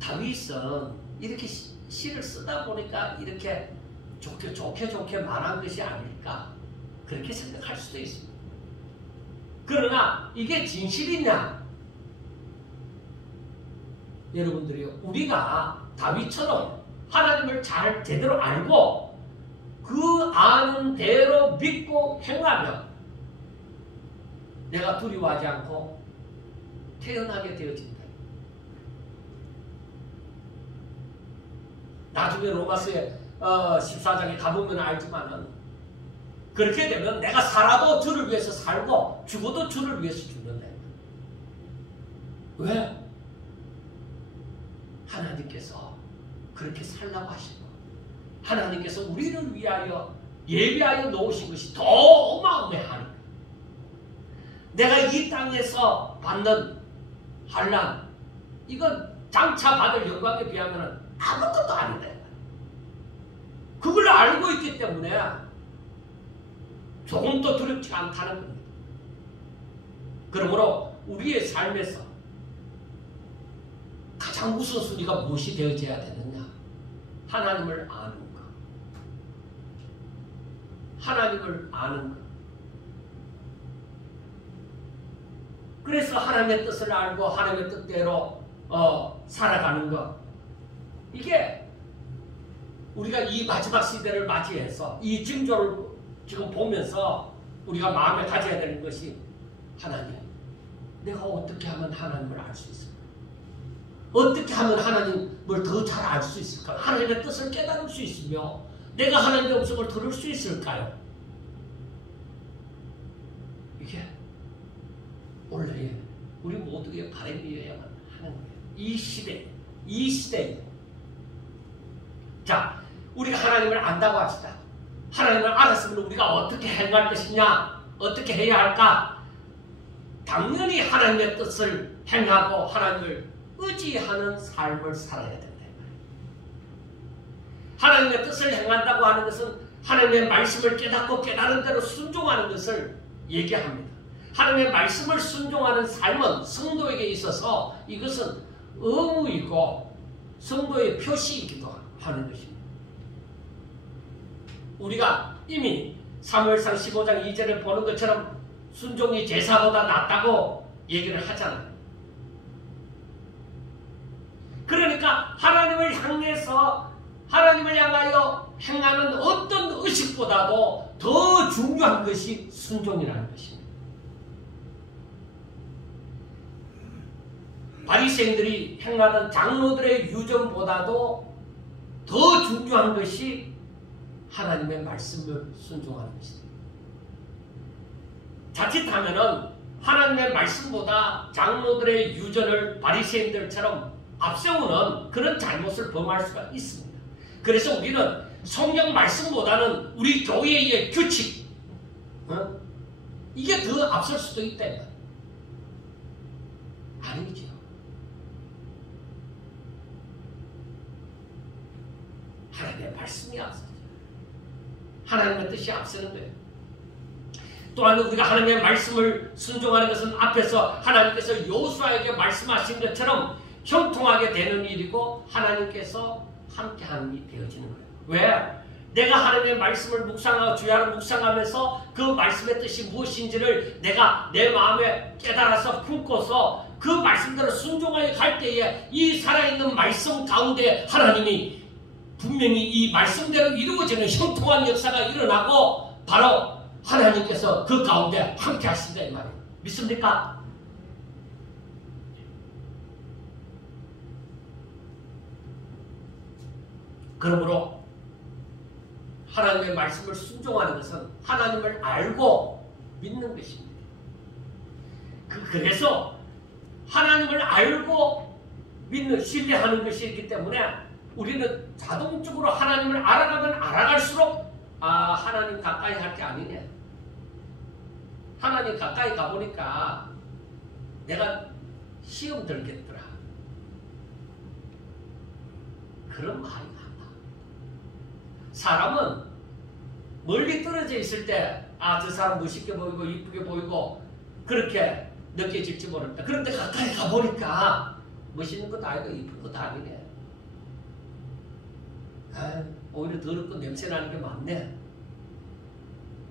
다윗은 이렇게 시를 쓰다 보니까 이렇게 좋게 말한 것이 아닐까? 그렇게 생각할 수도 있습니다. 그러나 이게 진실이냐? 여러분들이요, 우리가 다윗처럼 하나님을 잘 제대로 알고 그 아는 대로 믿고 행하면 내가 두려워하지 않고 태어나게 되어진다. 나중에 로마서에 14장에 가보면 알지만은 그렇게 되면 내가 살아도 주를 위해서 살고 죽어도 주를 위해서 죽는다. 왜? 하나님께서 그렇게 살라고 하신 거. 하나님께서 우리를 위하여 예비하여 놓으신 것이 더 어마어마하니까. 내가 이 땅에서 받는 환난, 이건 장차 받을 영광에 비하면 아무것도 아니다. 그걸 알고 있기 때문에 조금도 두렵지 않다는 겁니다. 그러므로 우리의 삶에서 가장 우선순위가 무엇이 되어져야 되느냐? 하나님을 아는 것. 하나님을 아는 것. 그래서 하나님의 뜻을 알고 하나님의 뜻대로 살아가는 것. 이게 우리가 이 마지막 시대를 맞이해서 이 징조를 지금 보면서 우리가 마음에 가져야 되는 것이 하나님, 내가 어떻게 하면 하나님을 알 수 있을까? 어떻게 하면 하나님을 더 잘 알 수 있을까? 하나님의 뜻을 깨달을 수 있으며 내가 하나님의 음성을 들을 수 있을까요? 이게 원래 우리 모두의 바람이어야만 하는 거예요. 이 시대에. 자, 우리가 하나님을 안다고 합시다. 하나님을 알았으면 우리가 어떻게 행할 것이냐? 어떻게 해야 할까? 당연히 하나님의 뜻을 행하고 하나님을 의지하는 삶을 살아야 된다. 하나님의 뜻을 행한다고 하는 것은 하나님의 말씀을 깨닫고 깨달은 대로 순종하는 것을 얘기합니다. 하나님의 말씀을 순종하는 삶은 성도에게 있어서 이것은 의무이고 성도의 표시이기도 하는 것입니다. 우리가 이미 사무엘상 15장 2절을 보는 것처럼 순종이 제사보다 낫다고 얘기를 하잖아요. 그러니까 하나님을 향하여 행하는 어떤 의식보다도 더 중요한 것이 순종이라는 것입니다. 바리새인들이 행하던 장로들의 유전보다도 더 중요한 것이 하나님의 말씀을 순종하는 것입니다. 자칫하면은 하나님의 말씀보다 장로들의 유전을 바리새인들처럼 앞세우는 그런 잘못을 범할 수가 있습니다. 그래서 우리는 성경 말씀보다는 우리 교회의 규칙, 이게 더 앞설 수도 있다. 아니죠. 하나님의 말씀이 앞서죠. 하나님의 뜻이 앞서는 거예요. 또한 우리가 하나님의 말씀을 순종하는 것은 앞에서 하나님께서 여호수아에게 말씀하신 것처럼 형통하게 되는 일이고 하나님께서 함께하는 일이 되어지는 거예요. 왜? 내가 하나님의 말씀을 묵상하고 주야를 묵상하면서 그 말씀의 뜻이 무엇인지를 내가 내 마음에 깨달아서 품고서 그 말씀대로 순종하여 갈 때에 이 살아있는 말씀 가운데 하나님이 분명히 이 말씀대로 이루어지는 형통한 역사가 일어나고 바로 하나님께서 그 가운데 함께 하신다 이 말이에요. 믿습니까? 그러므로 하나님의 말씀을 순종하는 것은 하나님을 알고 믿는 것입니다. 그래서 하나님을 알고 믿는, 신뢰하는 것이 있기 때문에 우리는 자동적으로 하나님을 알아가면 알아갈수록 하나님 가까이 할 게 아니네. 하나님 가까이 가보니까 내가 시험 들겠더라. 그런 말이 많다. 사람은 멀리 떨어져 있을 때 저 사람 멋있게 보이고 이쁘게 보이고 그렇게 느껴질지 모른다. 그런데 가까이 가보니까 멋있는 것도 아니고 이쁜 것도 아니네. 오히려 더럽고 냄새나는 게 많네.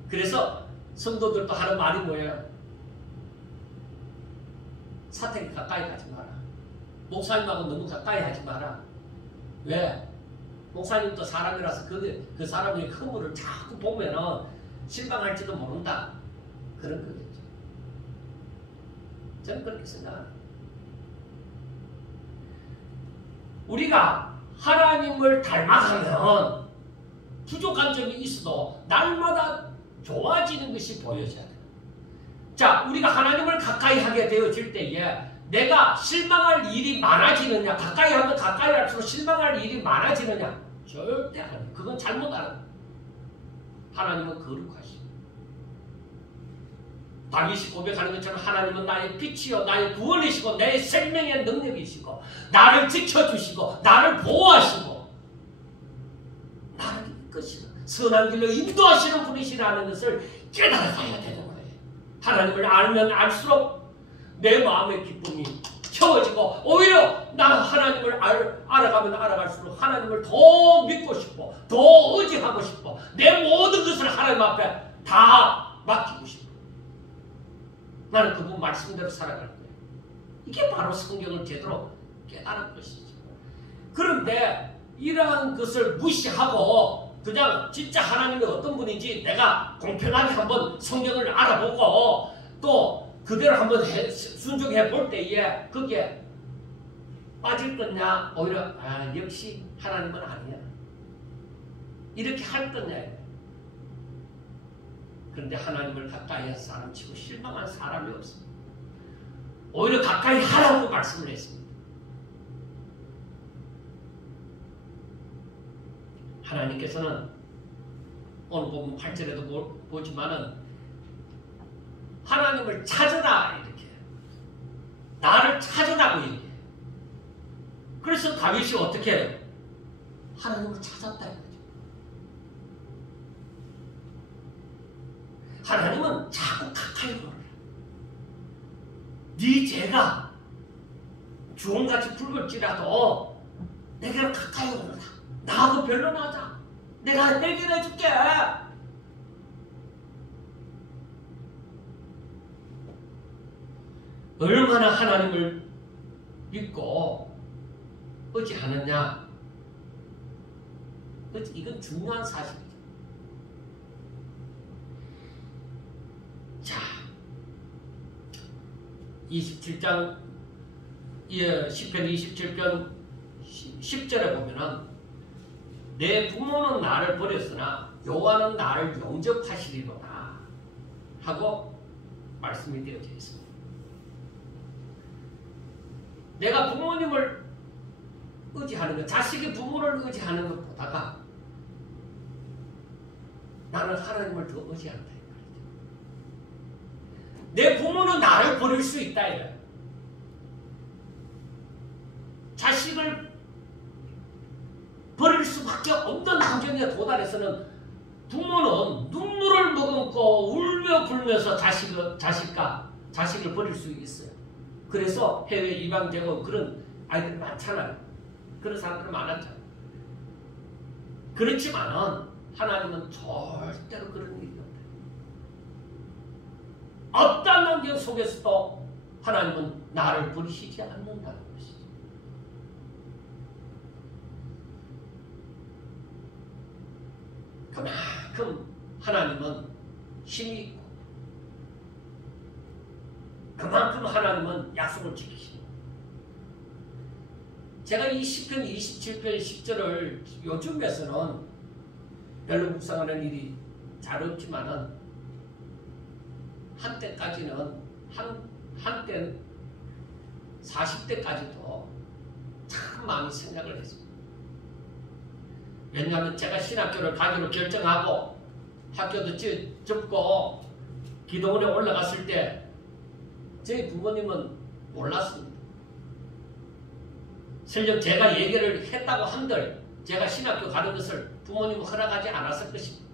그래서 성도들도 하는 말이 뭐예요? 사택에 가까이 가지 마라. 목사님하고 너무 가까이 하지 마라. 왜? 목사님도 사람이라서 그 사람의 허물을 자꾸 보면은 실망할지도 모른다. 그런 거겠죠. 저는 그렇게 생각합니다. 우리가 하나님을 닮아가면 부족한 점이 있어도 날마다 좋아지는 것이 보여져야 돼요. 자, 우리가 하나님을 가까이 하게 되어질 때에 내가 실망할 일이 많아지느냐, 가까이 하면 가까이 할수록 실망할 일이 많아지느냐? 절대 아니에요. 그건 잘못 알아요. 하나님은 거룩하시고 다윗이 고백하는 것처럼 하나님은 나의 빛이요 나의 구원이시고 내 생명의 능력이시고 나를 지켜주시고 나를 보호하시고 나를 것이다. 선한 길로 인도하시는 분이시라는 것을 깨달아가야 되는 거예요. 하나님을 알면 알수록 내 마음의 기쁨이 채워지고 오히려 나 하나님을 알아가면 알아갈수록 하나님을 더 믿고 싶어. 더 의지하고 싶어. 내 모든 것을 하나님 앞에 다 맡기고 싶어. 나는 그분 말씀대로 살아갈 거예요. 이게 바로 성경을 제대로 깨달은 것이죠. 그런데 이러한 것을 무시하고 그냥 진짜 하나님이 어떤 분인지 내가 공평하게 한번 성경을 알아보고 또 그대로 한번 순종해 볼 때에 거기에 빠질 거냐 오히려 역시 하나님은 아니야 이렇게 할 거냐. 그런데 하나님을 가까이 한 사람 치고 실망한 사람이 없습니다. 오히려 가까이 하라고 말씀을 했습니다. 하나님께서는 오늘 보면 8절에도 보지만은 하나님을 찾으라 이렇게 나를 찾으라고 얘기해. 그래서 다윗이 어떻게 해요? 하나님을 찾았다 이거죠. 하나님은 자꾸 가까이 걸어라. 네 죄가 주홍같이 붉을지라도 내게로 가까이 걸어라. 나하고 변론하자. 내가 해결해 줄게. 얼마나 하나님을 믿고 의지하느냐. 이건 중요한 사실이죠. 자, 27장 시편 27편 10절에 보면은 내 부모는 나를 버렸으나 여호와는 나를 영접하시리로다 하고 말씀이 되어져 있습니다. 내가 부모님을 의지하는 것, 자식이 부모를 의지하는 것보다가 나는 하나님을 더 의지한다. 내 부모는 나를 버릴 수 있다. 이래. 자식을 버릴 수밖에 없는 환경에 도달해서는 부모는 눈물을 머금고 울며 불면서 자식을 버릴 수 있어요. 그래서 해외 이방제국 그런 아이들 많잖아요. 그런 사람들 많았잖아요. 그렇지만은 하나님은 절대로 그런 일이 없어요. 어떤 환경 속에서도 하나님은 나를 버리시지 않는다는 것이죠. 그만큼 하나님은 힘이 있고 그만큼 하나님은 약속을 지키십니다. 제가 이 시편 27편 10절을 요즘에서는 별로 묵상하는 일이 잘 없지만은 한때까지는 한때 40대까지도 참 많이 생각을 했습니다. 왜냐하면 제가 신학교를 가기로 결정하고 학교도 접고 기도원에 올라갔을 때 저희 부모님은 몰랐습니다. 설령 제가 얘기를 했다고 한들 제가 신학교 가는 것을 부모님은 허락하지 않았을 것입니다.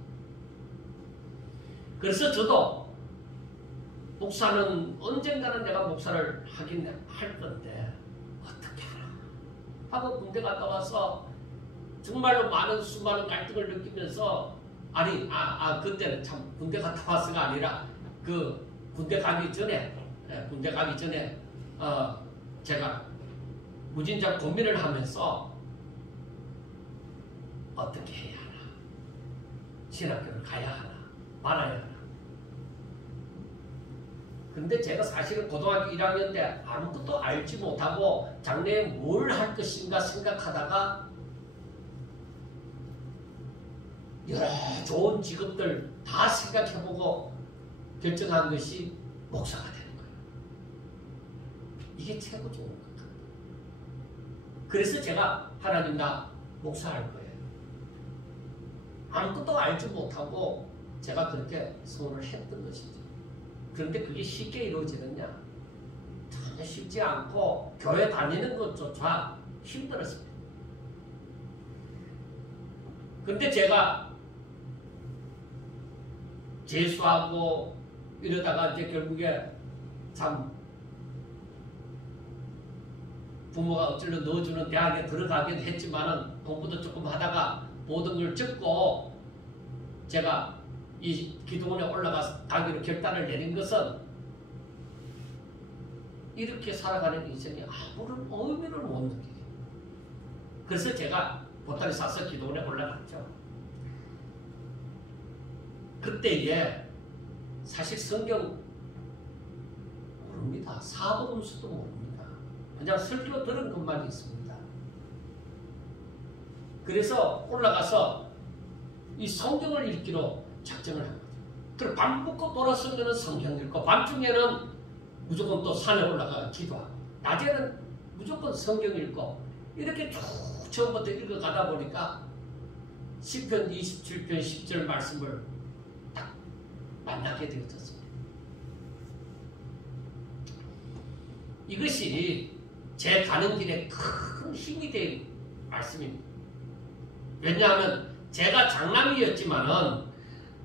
그래서 저도 목사는 언젠가는 내가 목사를 하긴 할 건데 어떻게 하나 하고 군대 갔다 와서 정말로 수많은 갈등을 느끼면서 그때는 참 군대 갔다 와서가 아니라 그 군대 가기 전에 제가 무진장 고민을 하면서 어떻게 해야 하나, 신학교를 가야 하나 말아야 하나. 근데 제가 사실은 고등학교 1학년 때 아무것도 알지 못하고 장래에 뭘 할 것인가 생각하다가 여러 좋은 직업들 다 생각해보고 결정한 것이 목사가 되는 거예요. 이게 최고 좋은 것 같아요. 그래서 제가 하나님 나 목사할 거예요. 아무것도 알지 못하고 제가 그렇게 소원을 했던 것이죠. 그런데 그게 쉽게 이루어지느냐? 전혀 쉽지 않고 교회 다니는 것조차 힘들었습니다. 그런데 제가 재수하고 이러다가 이제 결국에 참 부모가 어쩔로 넣어주는 대학에 들어가긴 했지만은 공부도 조금 하다가 모든 걸 접고 제가 이 기도원에 올라가서 가기로 결단을 내린 것은 이렇게 살아가는 인생이 아무런 의미를 못 느끼게. 그래서 제가 보따리 싸서 기도원에 올라갔죠. 그때에 사실 성경 모릅니다. 사복음서도 모릅니다. 그냥 설교 들은 것만 있습니다. 그래서 올라가서 이 성경을 읽기로 작정을 한 거죠. 그리고 밤 먹고 돌아서면 성경 읽고 밤중에는 무조건 또 산에 올라가 기도하고 낮에는 무조건 성경 읽고 이렇게 쭉 처음부터 읽어가다 보니까 시편 27편 10절 말씀을 딱 만나게 되어졌습니다. 이것이 제 가는 길에 큰 힘이 된 말씀입니다. 왜냐하면 제가 장남이었지만은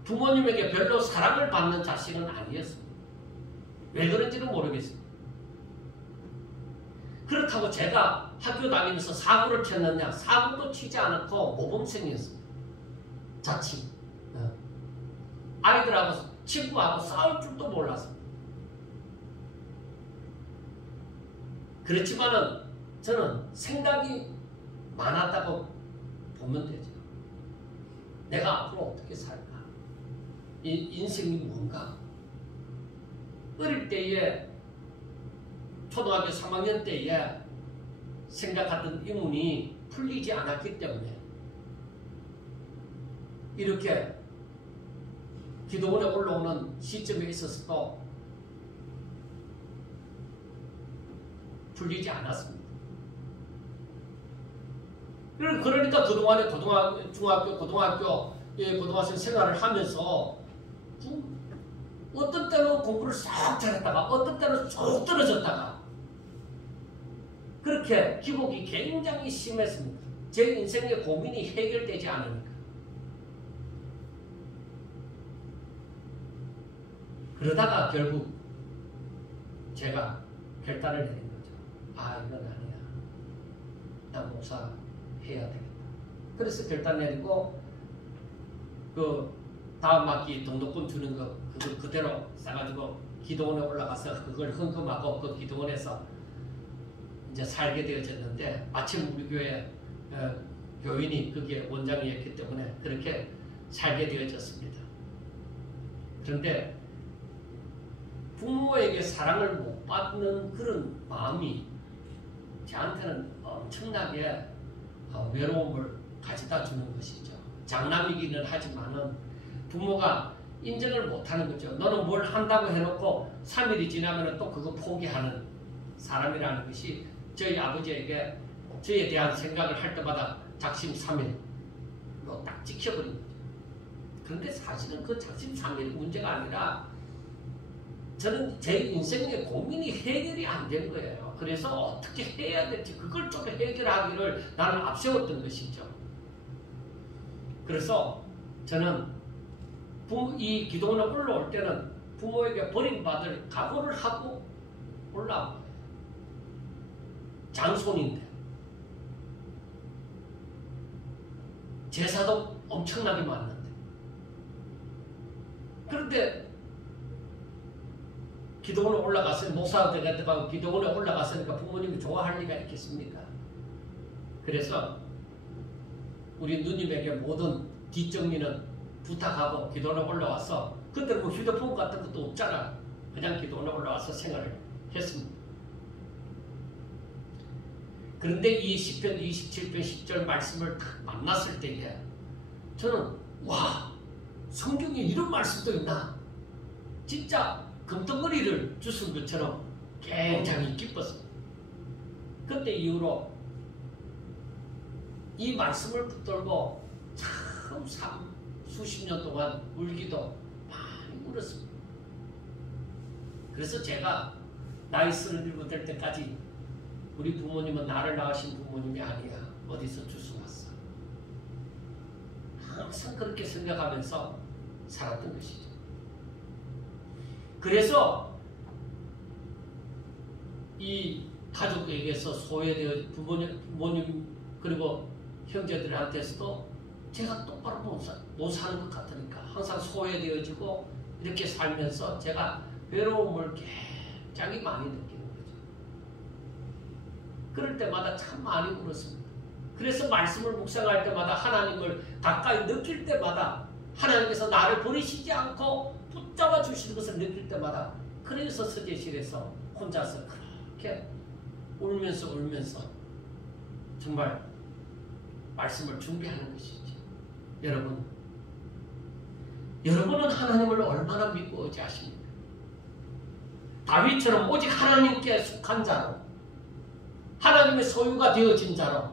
부모님에게 별로 사랑을 받는 자식은 아니었습니다. 왜 그런지는 모르겠습니다. 그렇다고 제가 학교 다니면서 사고를 쳤느냐? 사고도 치지 않고 모범생이었습니다. 자칭. 아이들하고 친구하고 싸울 줄도 몰랐습니다. 그렇지만은 저는 생각이 많았다고 보면 되죠. 내가 앞으로 어떻게 살까? 이 인생이 뭔가? 어릴 때에 초등학교 3학년 때에 생각하던 의문이 풀리지 않았기 때문에 이렇게 기도원에 올라오는 시점에 있어서도 풀리지 않았습니다. 그러니까 그동안에 중학교, 고등학생 생활을 하면서 어떤 때는 공부를 싹 잘했다가 어떤 때는 쭉 떨어졌다가 그렇게 기복이 굉장히 심했습니다. 제 인생의 고민이 해결되지 않으니까. 그러다가 결국 제가 결단을 내린 거죠. 아, 이건 아니야. 나 목사 해야 되겠다. 그래서 결단 내리고 그 다음 학기 등록금 주는 거 그거 그대로 싸가지고 기도원에 올라가서 그걸 헌금하고 그 기도원에서 이제 살게 되어졌는데 마침 우리 교회 교인이 그게 원장이었기 때문에 그렇게 살게 되어졌습니다. 그런데 부모에게 사랑을 못 받는 그런 마음이 저한테는 엄청나게 외로움을 가져다 주는 것이죠. 장남이기는 하지만은 부모가 인정을 못하는 거죠. 너는 뭘 한다고 해놓고 3일이 지나면 또 그거 포기하는 사람이라는 것이 저희 아버지에게 저에 대한 생각을 할 때마다 작심 3일로 딱 지켜버린 거죠. 그런데 사실은 그 작심 3일 문제가 아니라 저는 제 인생의 고민이 해결이 안 된 거예요. 그래서 어떻게 해야 될지 그걸 좀 해결하기를 나는 앞세웠던 것이죠. 그래서 저는 이 기도원에 올라올 때는 부모에게 버림받을 각오를 하고 올라온 거예요. 장손인데 제사도 엄청나게 많는데 그런데 기도원에 올라갔으니 목사가 되겠다고 기도원에 올라갔으니까 부모님이 좋아할 리가 있겠습니까? 그래서 우리 누님에게 모든 뒷정리는 부탁하고 기도원에 올라와서 그때 뭐 휴대폰 같은 것도 없잖아. 그냥 기도원에 올라와서 생활을 했습니다. 그런데 이 시편 27편 10절 말씀을 딱 만났을 때에 저는 와, 성경에 이런 말씀도 있나? 진짜 금덩어리를 주신 것처럼 굉장히 기뻤습니다. 그때 이후로 이 말씀을 붙들고 참 수십 년 동안 울기도 많이 울었습니다. 그래서 제가 나이 37 될 때까지 우리 부모님은 나를 낳으신 부모님이 아니야. 어디서 주워 왔어. 항상 그렇게 생각하면서 살았던 것이죠. 그래서 이 가족에게서 소외되어 부모님 그리고 형제들한테서도 제가 똑바로 못 사는 것 같으니까 항상 소외되어지고 이렇게 살면서 제가 외로움을 굉장히 많이 느끼는 거죠. 그럴 때마다 참 많이 울었습니다. 그래서 말씀을 묵상할 때마다 하나님을 가까이 느낄 때마다 하나님께서 나를 버리시지 않고 붙잡아 주시는 것을 느낄 때마다 그래서 서재실에서 혼자서 그렇게 울면서 정말 말씀을 준비하는 것이죠. 여러분은 하나님을 얼마나 믿고 의지하십니까? 다윗처럼 오직 하나님께 속한 자로 하나님의 소유가 되어진 자로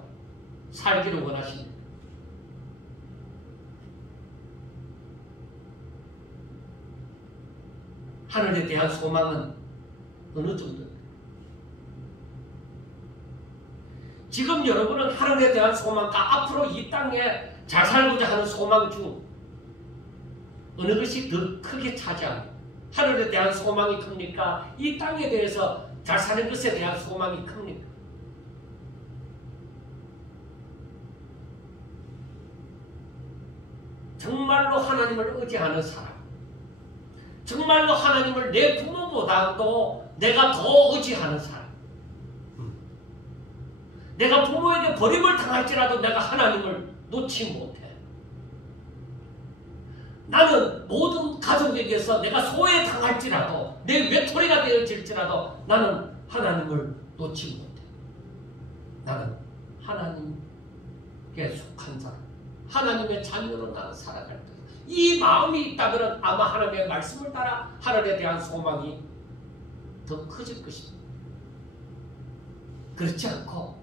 살기를 원하십니까? 하늘에 대한 소망은 어느 정도입니까? 지금 여러분은 하늘에 대한 소망과 앞으로 이 땅에 잘 살고자 하는 소망 중 어느 것이 더 크게 차지합니까? 하늘에 대한 소망이 큽니까? 이 땅에 대해서 잘 사는 것에 대한 소망이 큽니까? 정말로 하나님을 의지하는 사람, 정말로 하나님을 내 부모보다도 내가 더 의지하는 사람, 내가 부모에게 버림을 당할지라도 내가 하나님을 놓지 못해. 나는 모든 가족에게서 내가 소외당할지라도 내 외톨이가 되어질지라도 나는 하나님을 놓지 못해. 나는 하나님께 속한 사람, 하나님의 자녀로 나는 살아갈 때 이 마음이 있다면 아마 하나님의 말씀을 따라 하늘에 대한 소망이 더 커질 것입니다. 그렇지 않고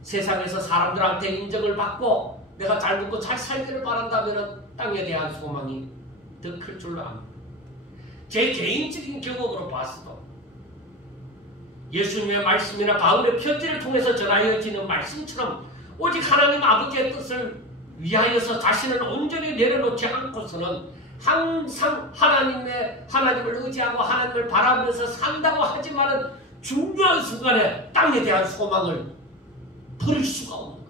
세상에서 사람들한테 인정을 받고 내가 잘 먹고 잘 살기를 바란다면 땅에 대한 소망이 더 클 줄로 압니다. 제 개인적인 경험으로 봤어도 예수님의 말씀이나 바울의 편지를 통해서 전하여지는 말씀처럼 오직 하나님 아버지의 뜻을 위하여서 자신을 온전히 내려놓지 않고서는 항상 하나님을 의지하고 하나님을 바라보면서 산다고 하지만은 중요한 순간에 땅에 대한 소망을 버릴 수가 없는 거예요.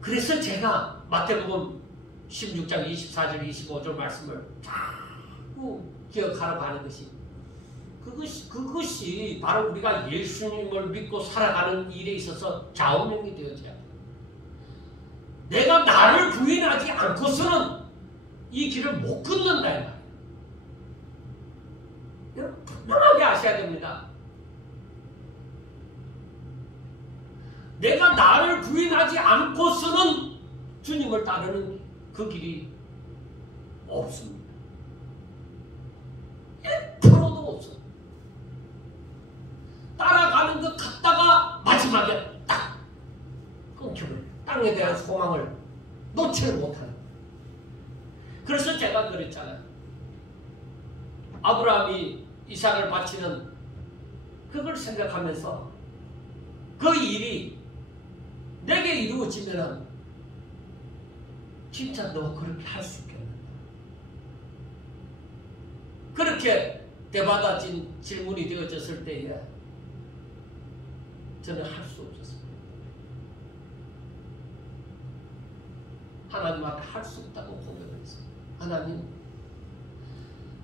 그래서 제가 마태복음 16장 24절 25절 말씀을 자꾸 기억하라고 하는 것이 그것이 바로 우리가 예수님을 믿고 살아가는 일에 있어서 좌우명이 되어져야 돼요. 내가 나를 부인하지 않고서는 이 길을 못 걷는다 이 말이에요. 여러분 분명하게 아셔야 됩니다. 내가 나를 부인하지 않고서는 주님을 따르는 그 길이 없습니다. 1%도 없어요. 따라가는 것 같다가 마지막에 딱 끊겨버려요. 땅에 대한 소망을 놓지를 못하는. 그래서 제가 그랬잖아요. 아브라함이 이삭을 바치는 그걸 생각하면서 그 일이 내게 이루어지면 진짜 너 그렇게 할 수 있겠는가? 그렇게 대받아진 질문이 되어졌을 때에 저는 할 수 없었습니다. 하나님 앞에 할 수 없다고 고백을 했어요. 하나님,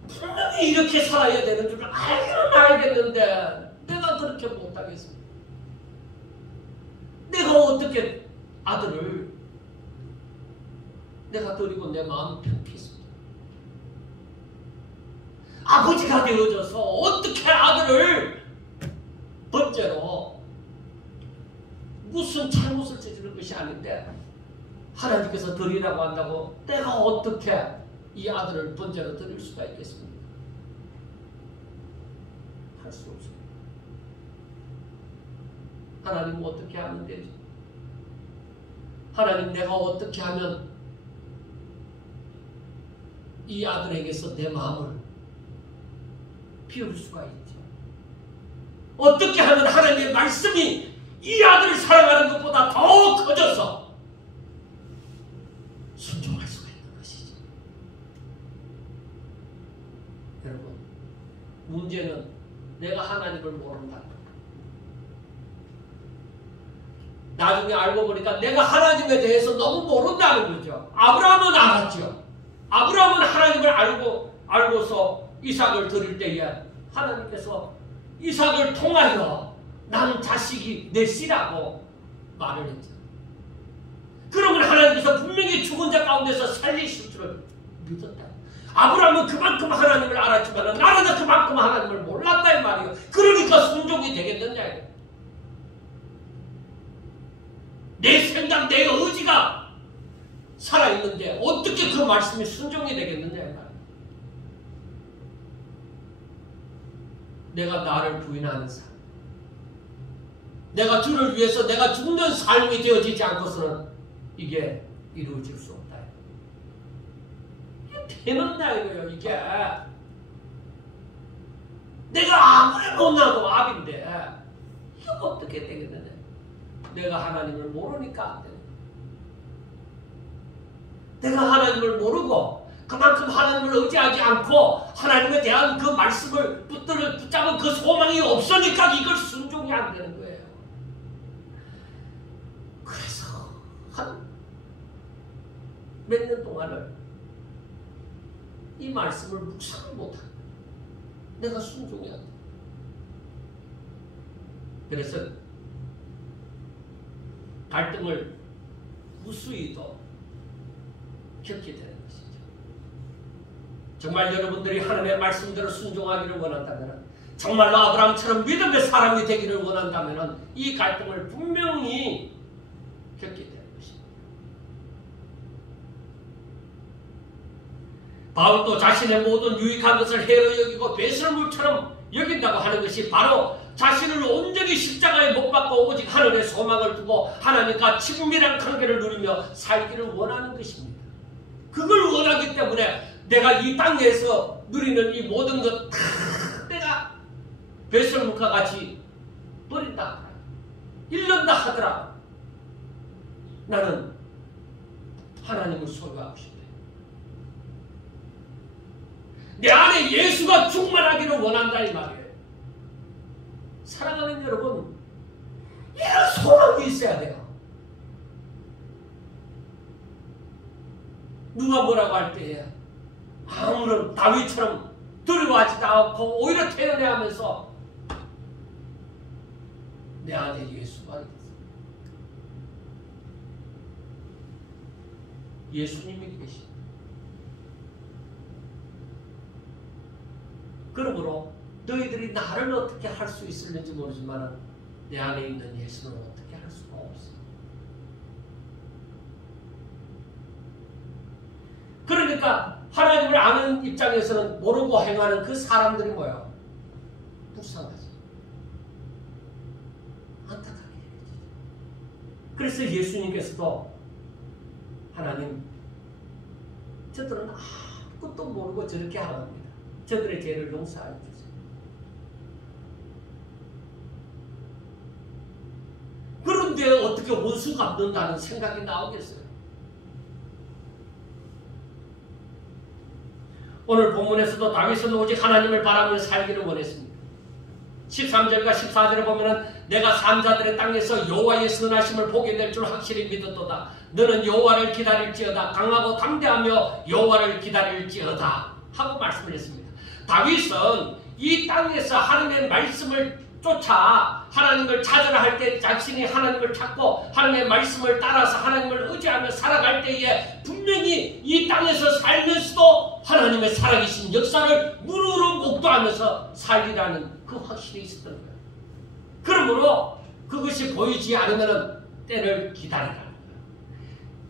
분명히 이렇게 살아야 되는 줄 알겠는데 내가 그렇게 못하겠습니다. 내가 어떻게 아들을 내가 드리고 내 마음 편케했습니다. 아버지가 되어져서 어떻게 아들을 번째로 무슨 잘못을 저지른 것이 아닌데 하나님께서 드리라고 한다고 내가 어떻게 이 아들을 번째로 드릴 수가 있겠습니까? 할 수 없습니다. 하나님 어떻게 하면 되지? 하나님 내가 어떻게 하면 이 아들에게서 내 마음을 비울 수가 있죠? 어떻게 하면 하나님의 말씀이 이 아들을 사랑하는 것보다 더 커져서 순종할 수가 있지? 여러분, 문제는 내가 하나님을 모른다. 나중에 알고 보니까 내가 하나님에 대해서 너무 모른다는 거죠. 아브라함은 알았죠. 아브라함은 하나님을 알고서 이삭을 드릴 때에 하나님께서 이삭을 통하여 난 자식이 내 씨라고 말을 했죠. 그러면 하나님께서 분명히 죽은 자 가운데서 살리실 줄을 믿었다. 아브라함은 그만큼 하나님을 알았지만 나는 그만큼 하나님을 몰랐다 이 말이에요. 그러니까 순종이 되겠느냐. 내 생각, 내 의지가 살아있는데 어떻게 그 말씀이 순종이 되겠느냐 이 말이에요. 내가 나를 부인하는 삶, 내가 주를 위해서 내가 죽는 삶이 되어지지 않고서는 이게 이루어질 수 없다. 이게 되는다 이거예요. 이게 내가 아무리 못나도 압인데 이거 어떻게 되겠느냐. 내가 하나님을 모르니까 안 되는. 내가 하나님을 모르고 그만큼 하나님을 의지하지 않고 하나님에 대한 그 말씀을 붙잡은 그 소망이 없으니까 이걸 순종이 안 되는 거예요. 그래서 한 몇 년 동안을 이 말씀을 묵상을 못하고 내가 순종이 안 돼. 그래서 갈등을 무수히도 겪게 되는 것이죠. 정말 여러분들이 하나님의 말씀대로 순종하기를 원한다면, 정말로 아브라함처럼 믿음의 사람이 되기를 원한다면 이 갈등을 분명히 겪게 되는 것입니다. 바울도 자신의 모든 유익한 것을 해로 여기고 배설물처럼 여긴다고 하는 것이 바로 자신을 온전히 십자가에 못 박고 오직 하늘의 소망을 두고 하나님과 친밀한 관계를 누리며 살기를 원하는 것입니다. 그걸 원하기 때문에 내가 이 땅에서 누리는 이 모든 것 다 내가 배설물과 같이 버린다 하더라. 잃는다 하더라. 나는 하나님을 소유하고 싶다. 내 안에 예수가 충만하기를 원한다 이 말이에요. 사랑하는 여러분, 이런 소망이 있어야 돼요. 누가 뭐라고 할 때에 아무런 다윗처럼 두려워하지도 않고 오히려 태연해하면서 내 안에 예수가 있어. 예수님이 계십니다. 그러므로 너희들이 나를 어떻게 할 수 있을는지 모르지만 내 안에 있는 예수는 어떻게 할 수가 없어. 그러니까 하나님을 아는 입장에서는 모르고 행하는 그 사람들이 뭐야? 불쌍하지. 안타깝게. 그래서 예수님께서도 하나님, 저들은 아무것도 모르고 저렇게 하랍니다. 저들의 죄를 용서하여 주세요. 그런데 어떻게 원수 갚는다는 생각이 나오겠어요? 오늘 본문에서도 다윗은 오직 하나님을 바라며 살기를 원했습니다. 13절과 14절에 보면은 내가 산자들의 땅에서 여호와의 선하심을 보게 될 줄 확실히 믿었도다. 너는 여호와를 기다릴지어다. 강하고 담대하며 여호와를 기다릴지어다 하고 말씀을 했습니다. 다윗은 이 땅에서 하나님의 말씀을 쫓아 하나님을 찾으라 할 때 자신이 하나님을 찾고 하나님의 말씀을 따라서 하나님을 의지하며 살아갈 때에 분명히 이 땅에서 살면서도 하나님의 살아계신 역사를 눈으로 목도하면서 살리라는 그 확신이 있었던 거예요. 그러므로 그것이 보이지 않으면 때를 기다리라는 거예요.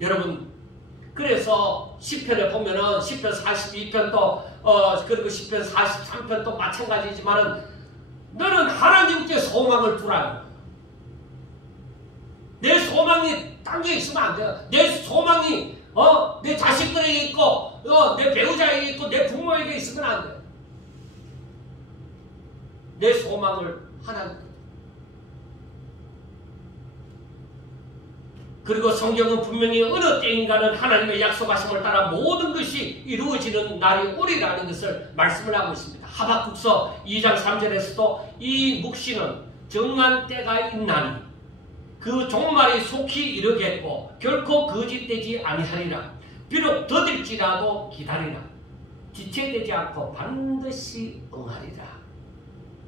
여러분, 그래서 시편에 보면은 시편 42편도 그리고 시편 43편도 마찬가지지만은 너는 하나님께 소망을 두라는 거예요. 내 소망이 딴 게 있으면 안 돼요. 내 소망이 내 자식들에게 있고 내 배우자에게 있고 내 부모에게 있으면 안 돼요. 내 소망을 하나님께. 그리고 성경은 분명히 어느 때인가는 하나님의 약속하심을 따라 모든 것이 이루어지는 날이 오리라는 것을 말씀을 하고 있습니다. 하박국서 2장 3절에서도 이 묵시는 정한 때가 있나니 그 종말이 속히 이르겠고 결코 거짓되지 아니하리라. 비록 더딜지라도 기다리라. 지체되지 않고 반드시 응하리라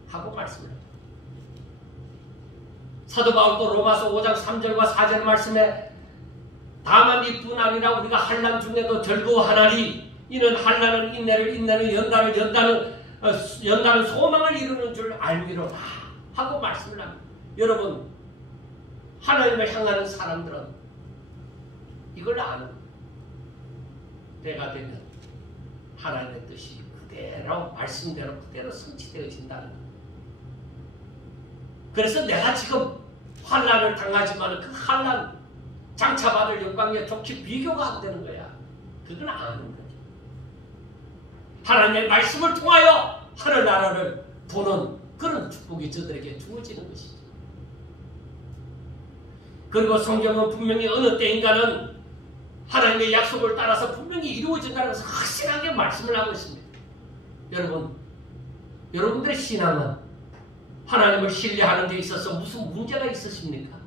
하고 말씀을 합니다. 사도 바울도 로마서 5장 3절과 4절 말씀에 다만 이뿐 아니라 우리가 환난 중에도 즐거워하나니 이는 환난은 인내를, 인내는 연단을, 연단은 소망을 이루는 줄 알미로다 하고 말씀을 합니다. 여러분, 하나님을 향하는 사람들은 이걸 아는 때가 되면 하나님의 뜻이 그대로 말씀대로 그대로 성취되어진다는 것. 그래서 내가 지금 환난을 당하지만 그 환난 장차받을 영광에 좋게 비교가 안 되는 거야. 그건 아는 거죠. 하나님의 말씀을 통하여 하늘나라를 보는 그런 축복이 저들에게 주어지는 것이죠. 그리고 성경은 분명히 어느 때인가는 하나님의 약속을 따라서 분명히 이루어진다는 것을 확실하게 말씀을 하고 있습니다. 여러분들의 신앙은 하나님을 신뢰하는 데 있어서 무슨 문제가 있으십니까?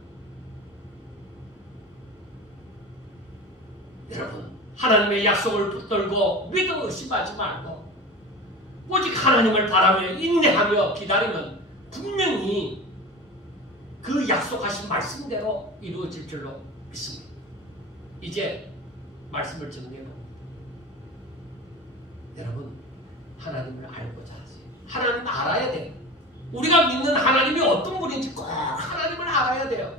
여러분, 하나님의 약속을 붙들고 믿어 의심하지 말고 오직 하나님을 바라며 인내하며 기다리면 분명히 그 약속하신 말씀대로 이루어질 줄로 믿습니다. 이제 말씀을 정리해봅니다. 여러분, 하나님을 알고자 하세요. 하나님 알아야 돼요. 우리가 믿는 하나님이 어떤 분인지 꼭 하나님을 알아야 돼요.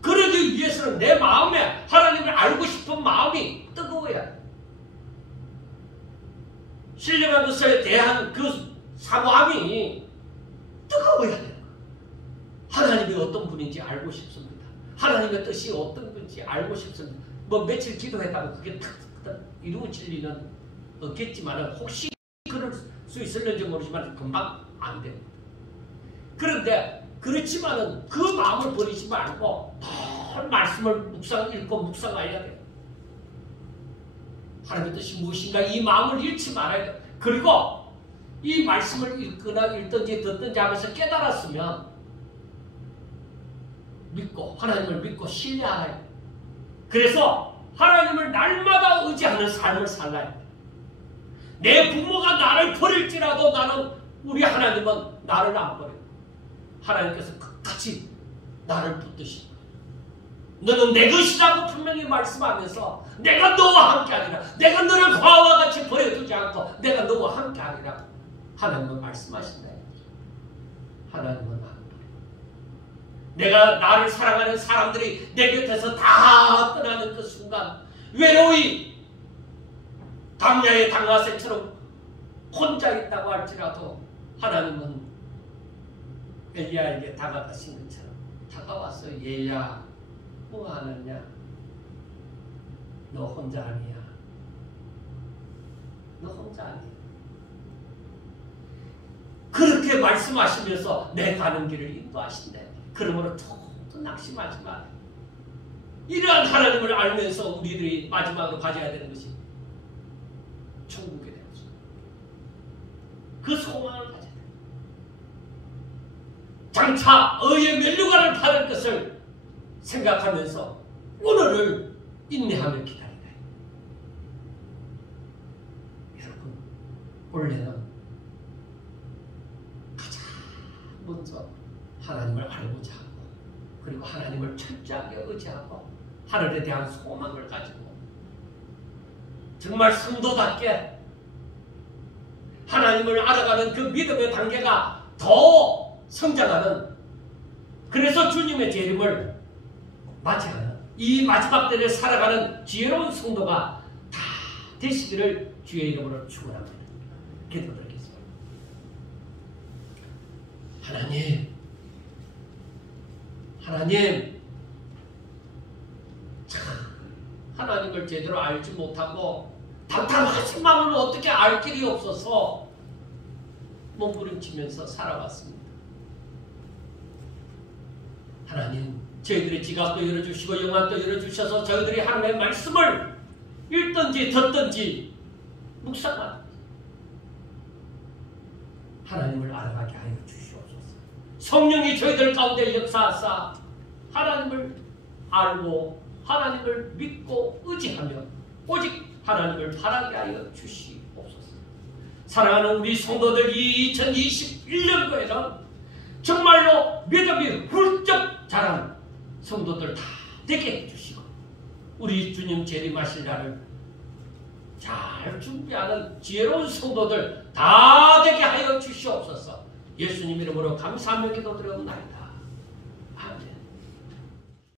그러기 위해서는 내 마음에 하나님을 알고 싶은 마음이 뜨거워야 돼요. 신령한 것에 대한 그 사모함이 뜨거워야 돼요. 하나님이 어떤 분인지 알고 싶습니다. 하나님의 뜻이 어떤 건지 알고 싶습니다. 뭐 며칠 기도했다고 그게 탁 이루어질 리는 없겠지만 혹시 그럴 수 있을는지 모르지만 금방 안 됩니다. 그런데 그렇지만은 그 마음을 버리지 말고 늘 말씀을 읽고 묵상해야 돼요. 하나님의 뜻이 무엇인가 이 마음을 잃지 말아야 돼요. 그리고 이 말씀을 읽거나 읽든지 듣든지 하면서 깨달았으면 믿고 하나님을 믿고 신뢰하라. 그래서 하나님을 날마다 의지하는 삶을 살아야 돼. 내 부모가 나를 버릴지라도 나는 우리 하나님은 나를 안 버려요. 하나님께서 끝까지 나를 붙드시고 너는 내 것이라고 분명히 말씀하면서 내가 너와 함께하리라. 내가 너를 과와 같이 버려두지 않고 내가 너와 함께하리라. 하나님은 말씀하신다. 하나님은 안 버려요. 내가 나를 사랑하는 사람들이 내 곁에서 다 떠나는 그 순간 외로이 강야의 당나새처럼 혼자 있다고 할지라도 하나님은 엘리야에게 다가가신 것처럼 다가와서 얘야 뭐 하느냐? 너 혼자 아니야. 너 혼자 아니야. 그렇게 말씀하시면서 내 가는 길을 인도하신대. 그러므로 조금 낙심하지 마. 이러한 하나님을 알면서 우리들이 마지막으로 가져야 되는 것이 천국에 대한 소망. 그 소망을 가져야 돼. 장차 의의 면류관을 받을 것을 생각하면서 오늘을 인내하며 기다리다. 여러분, 원래는 가장 먼저 하나님을 알고자 하고 그리고 하나님을 철저하게 의지하고 하늘에 대한 소망을 가지고 정말 성도답게 하나님을 알아가는 그 믿음의 단계가 더 성장하는, 그래서 주님의 재림을 맞이하는 이 마지막 때를 살아가는 지혜로운 성도가 다 되시기를 주의 이름으로 축원합니다. 기도드리겠습니다. 하나님, 하나님을 제대로 알지 못하고 답답하신 마음을 어떻게 알 길이 없어서 몸부림치면서 살아왔습니다. 하나님, 저희들의 지갑도 열어주시고 영안도 열어주셔서 저희들이 하나님의 말씀을 읽든지 듣든지 묵상하든지 하나님을 알아가게 하여 주시옵소서. 성령이 저희들 가운데 역사하사 하나님을 알고 하나님을 믿고 의지하며 오직 하나님을 바라게 하여 주시옵소서. 사랑하는 우리 성도들, 2021년도에는 정말로 믿음이 훌쩍 자란 성도들 다 되게 해주시고 우리 주님 재림하실 날을 잘 준비하는 지혜로운 성도들 다 되게 하여 주시옵소서. 예수님 이름으로 감사하며 기도드리옵나이다.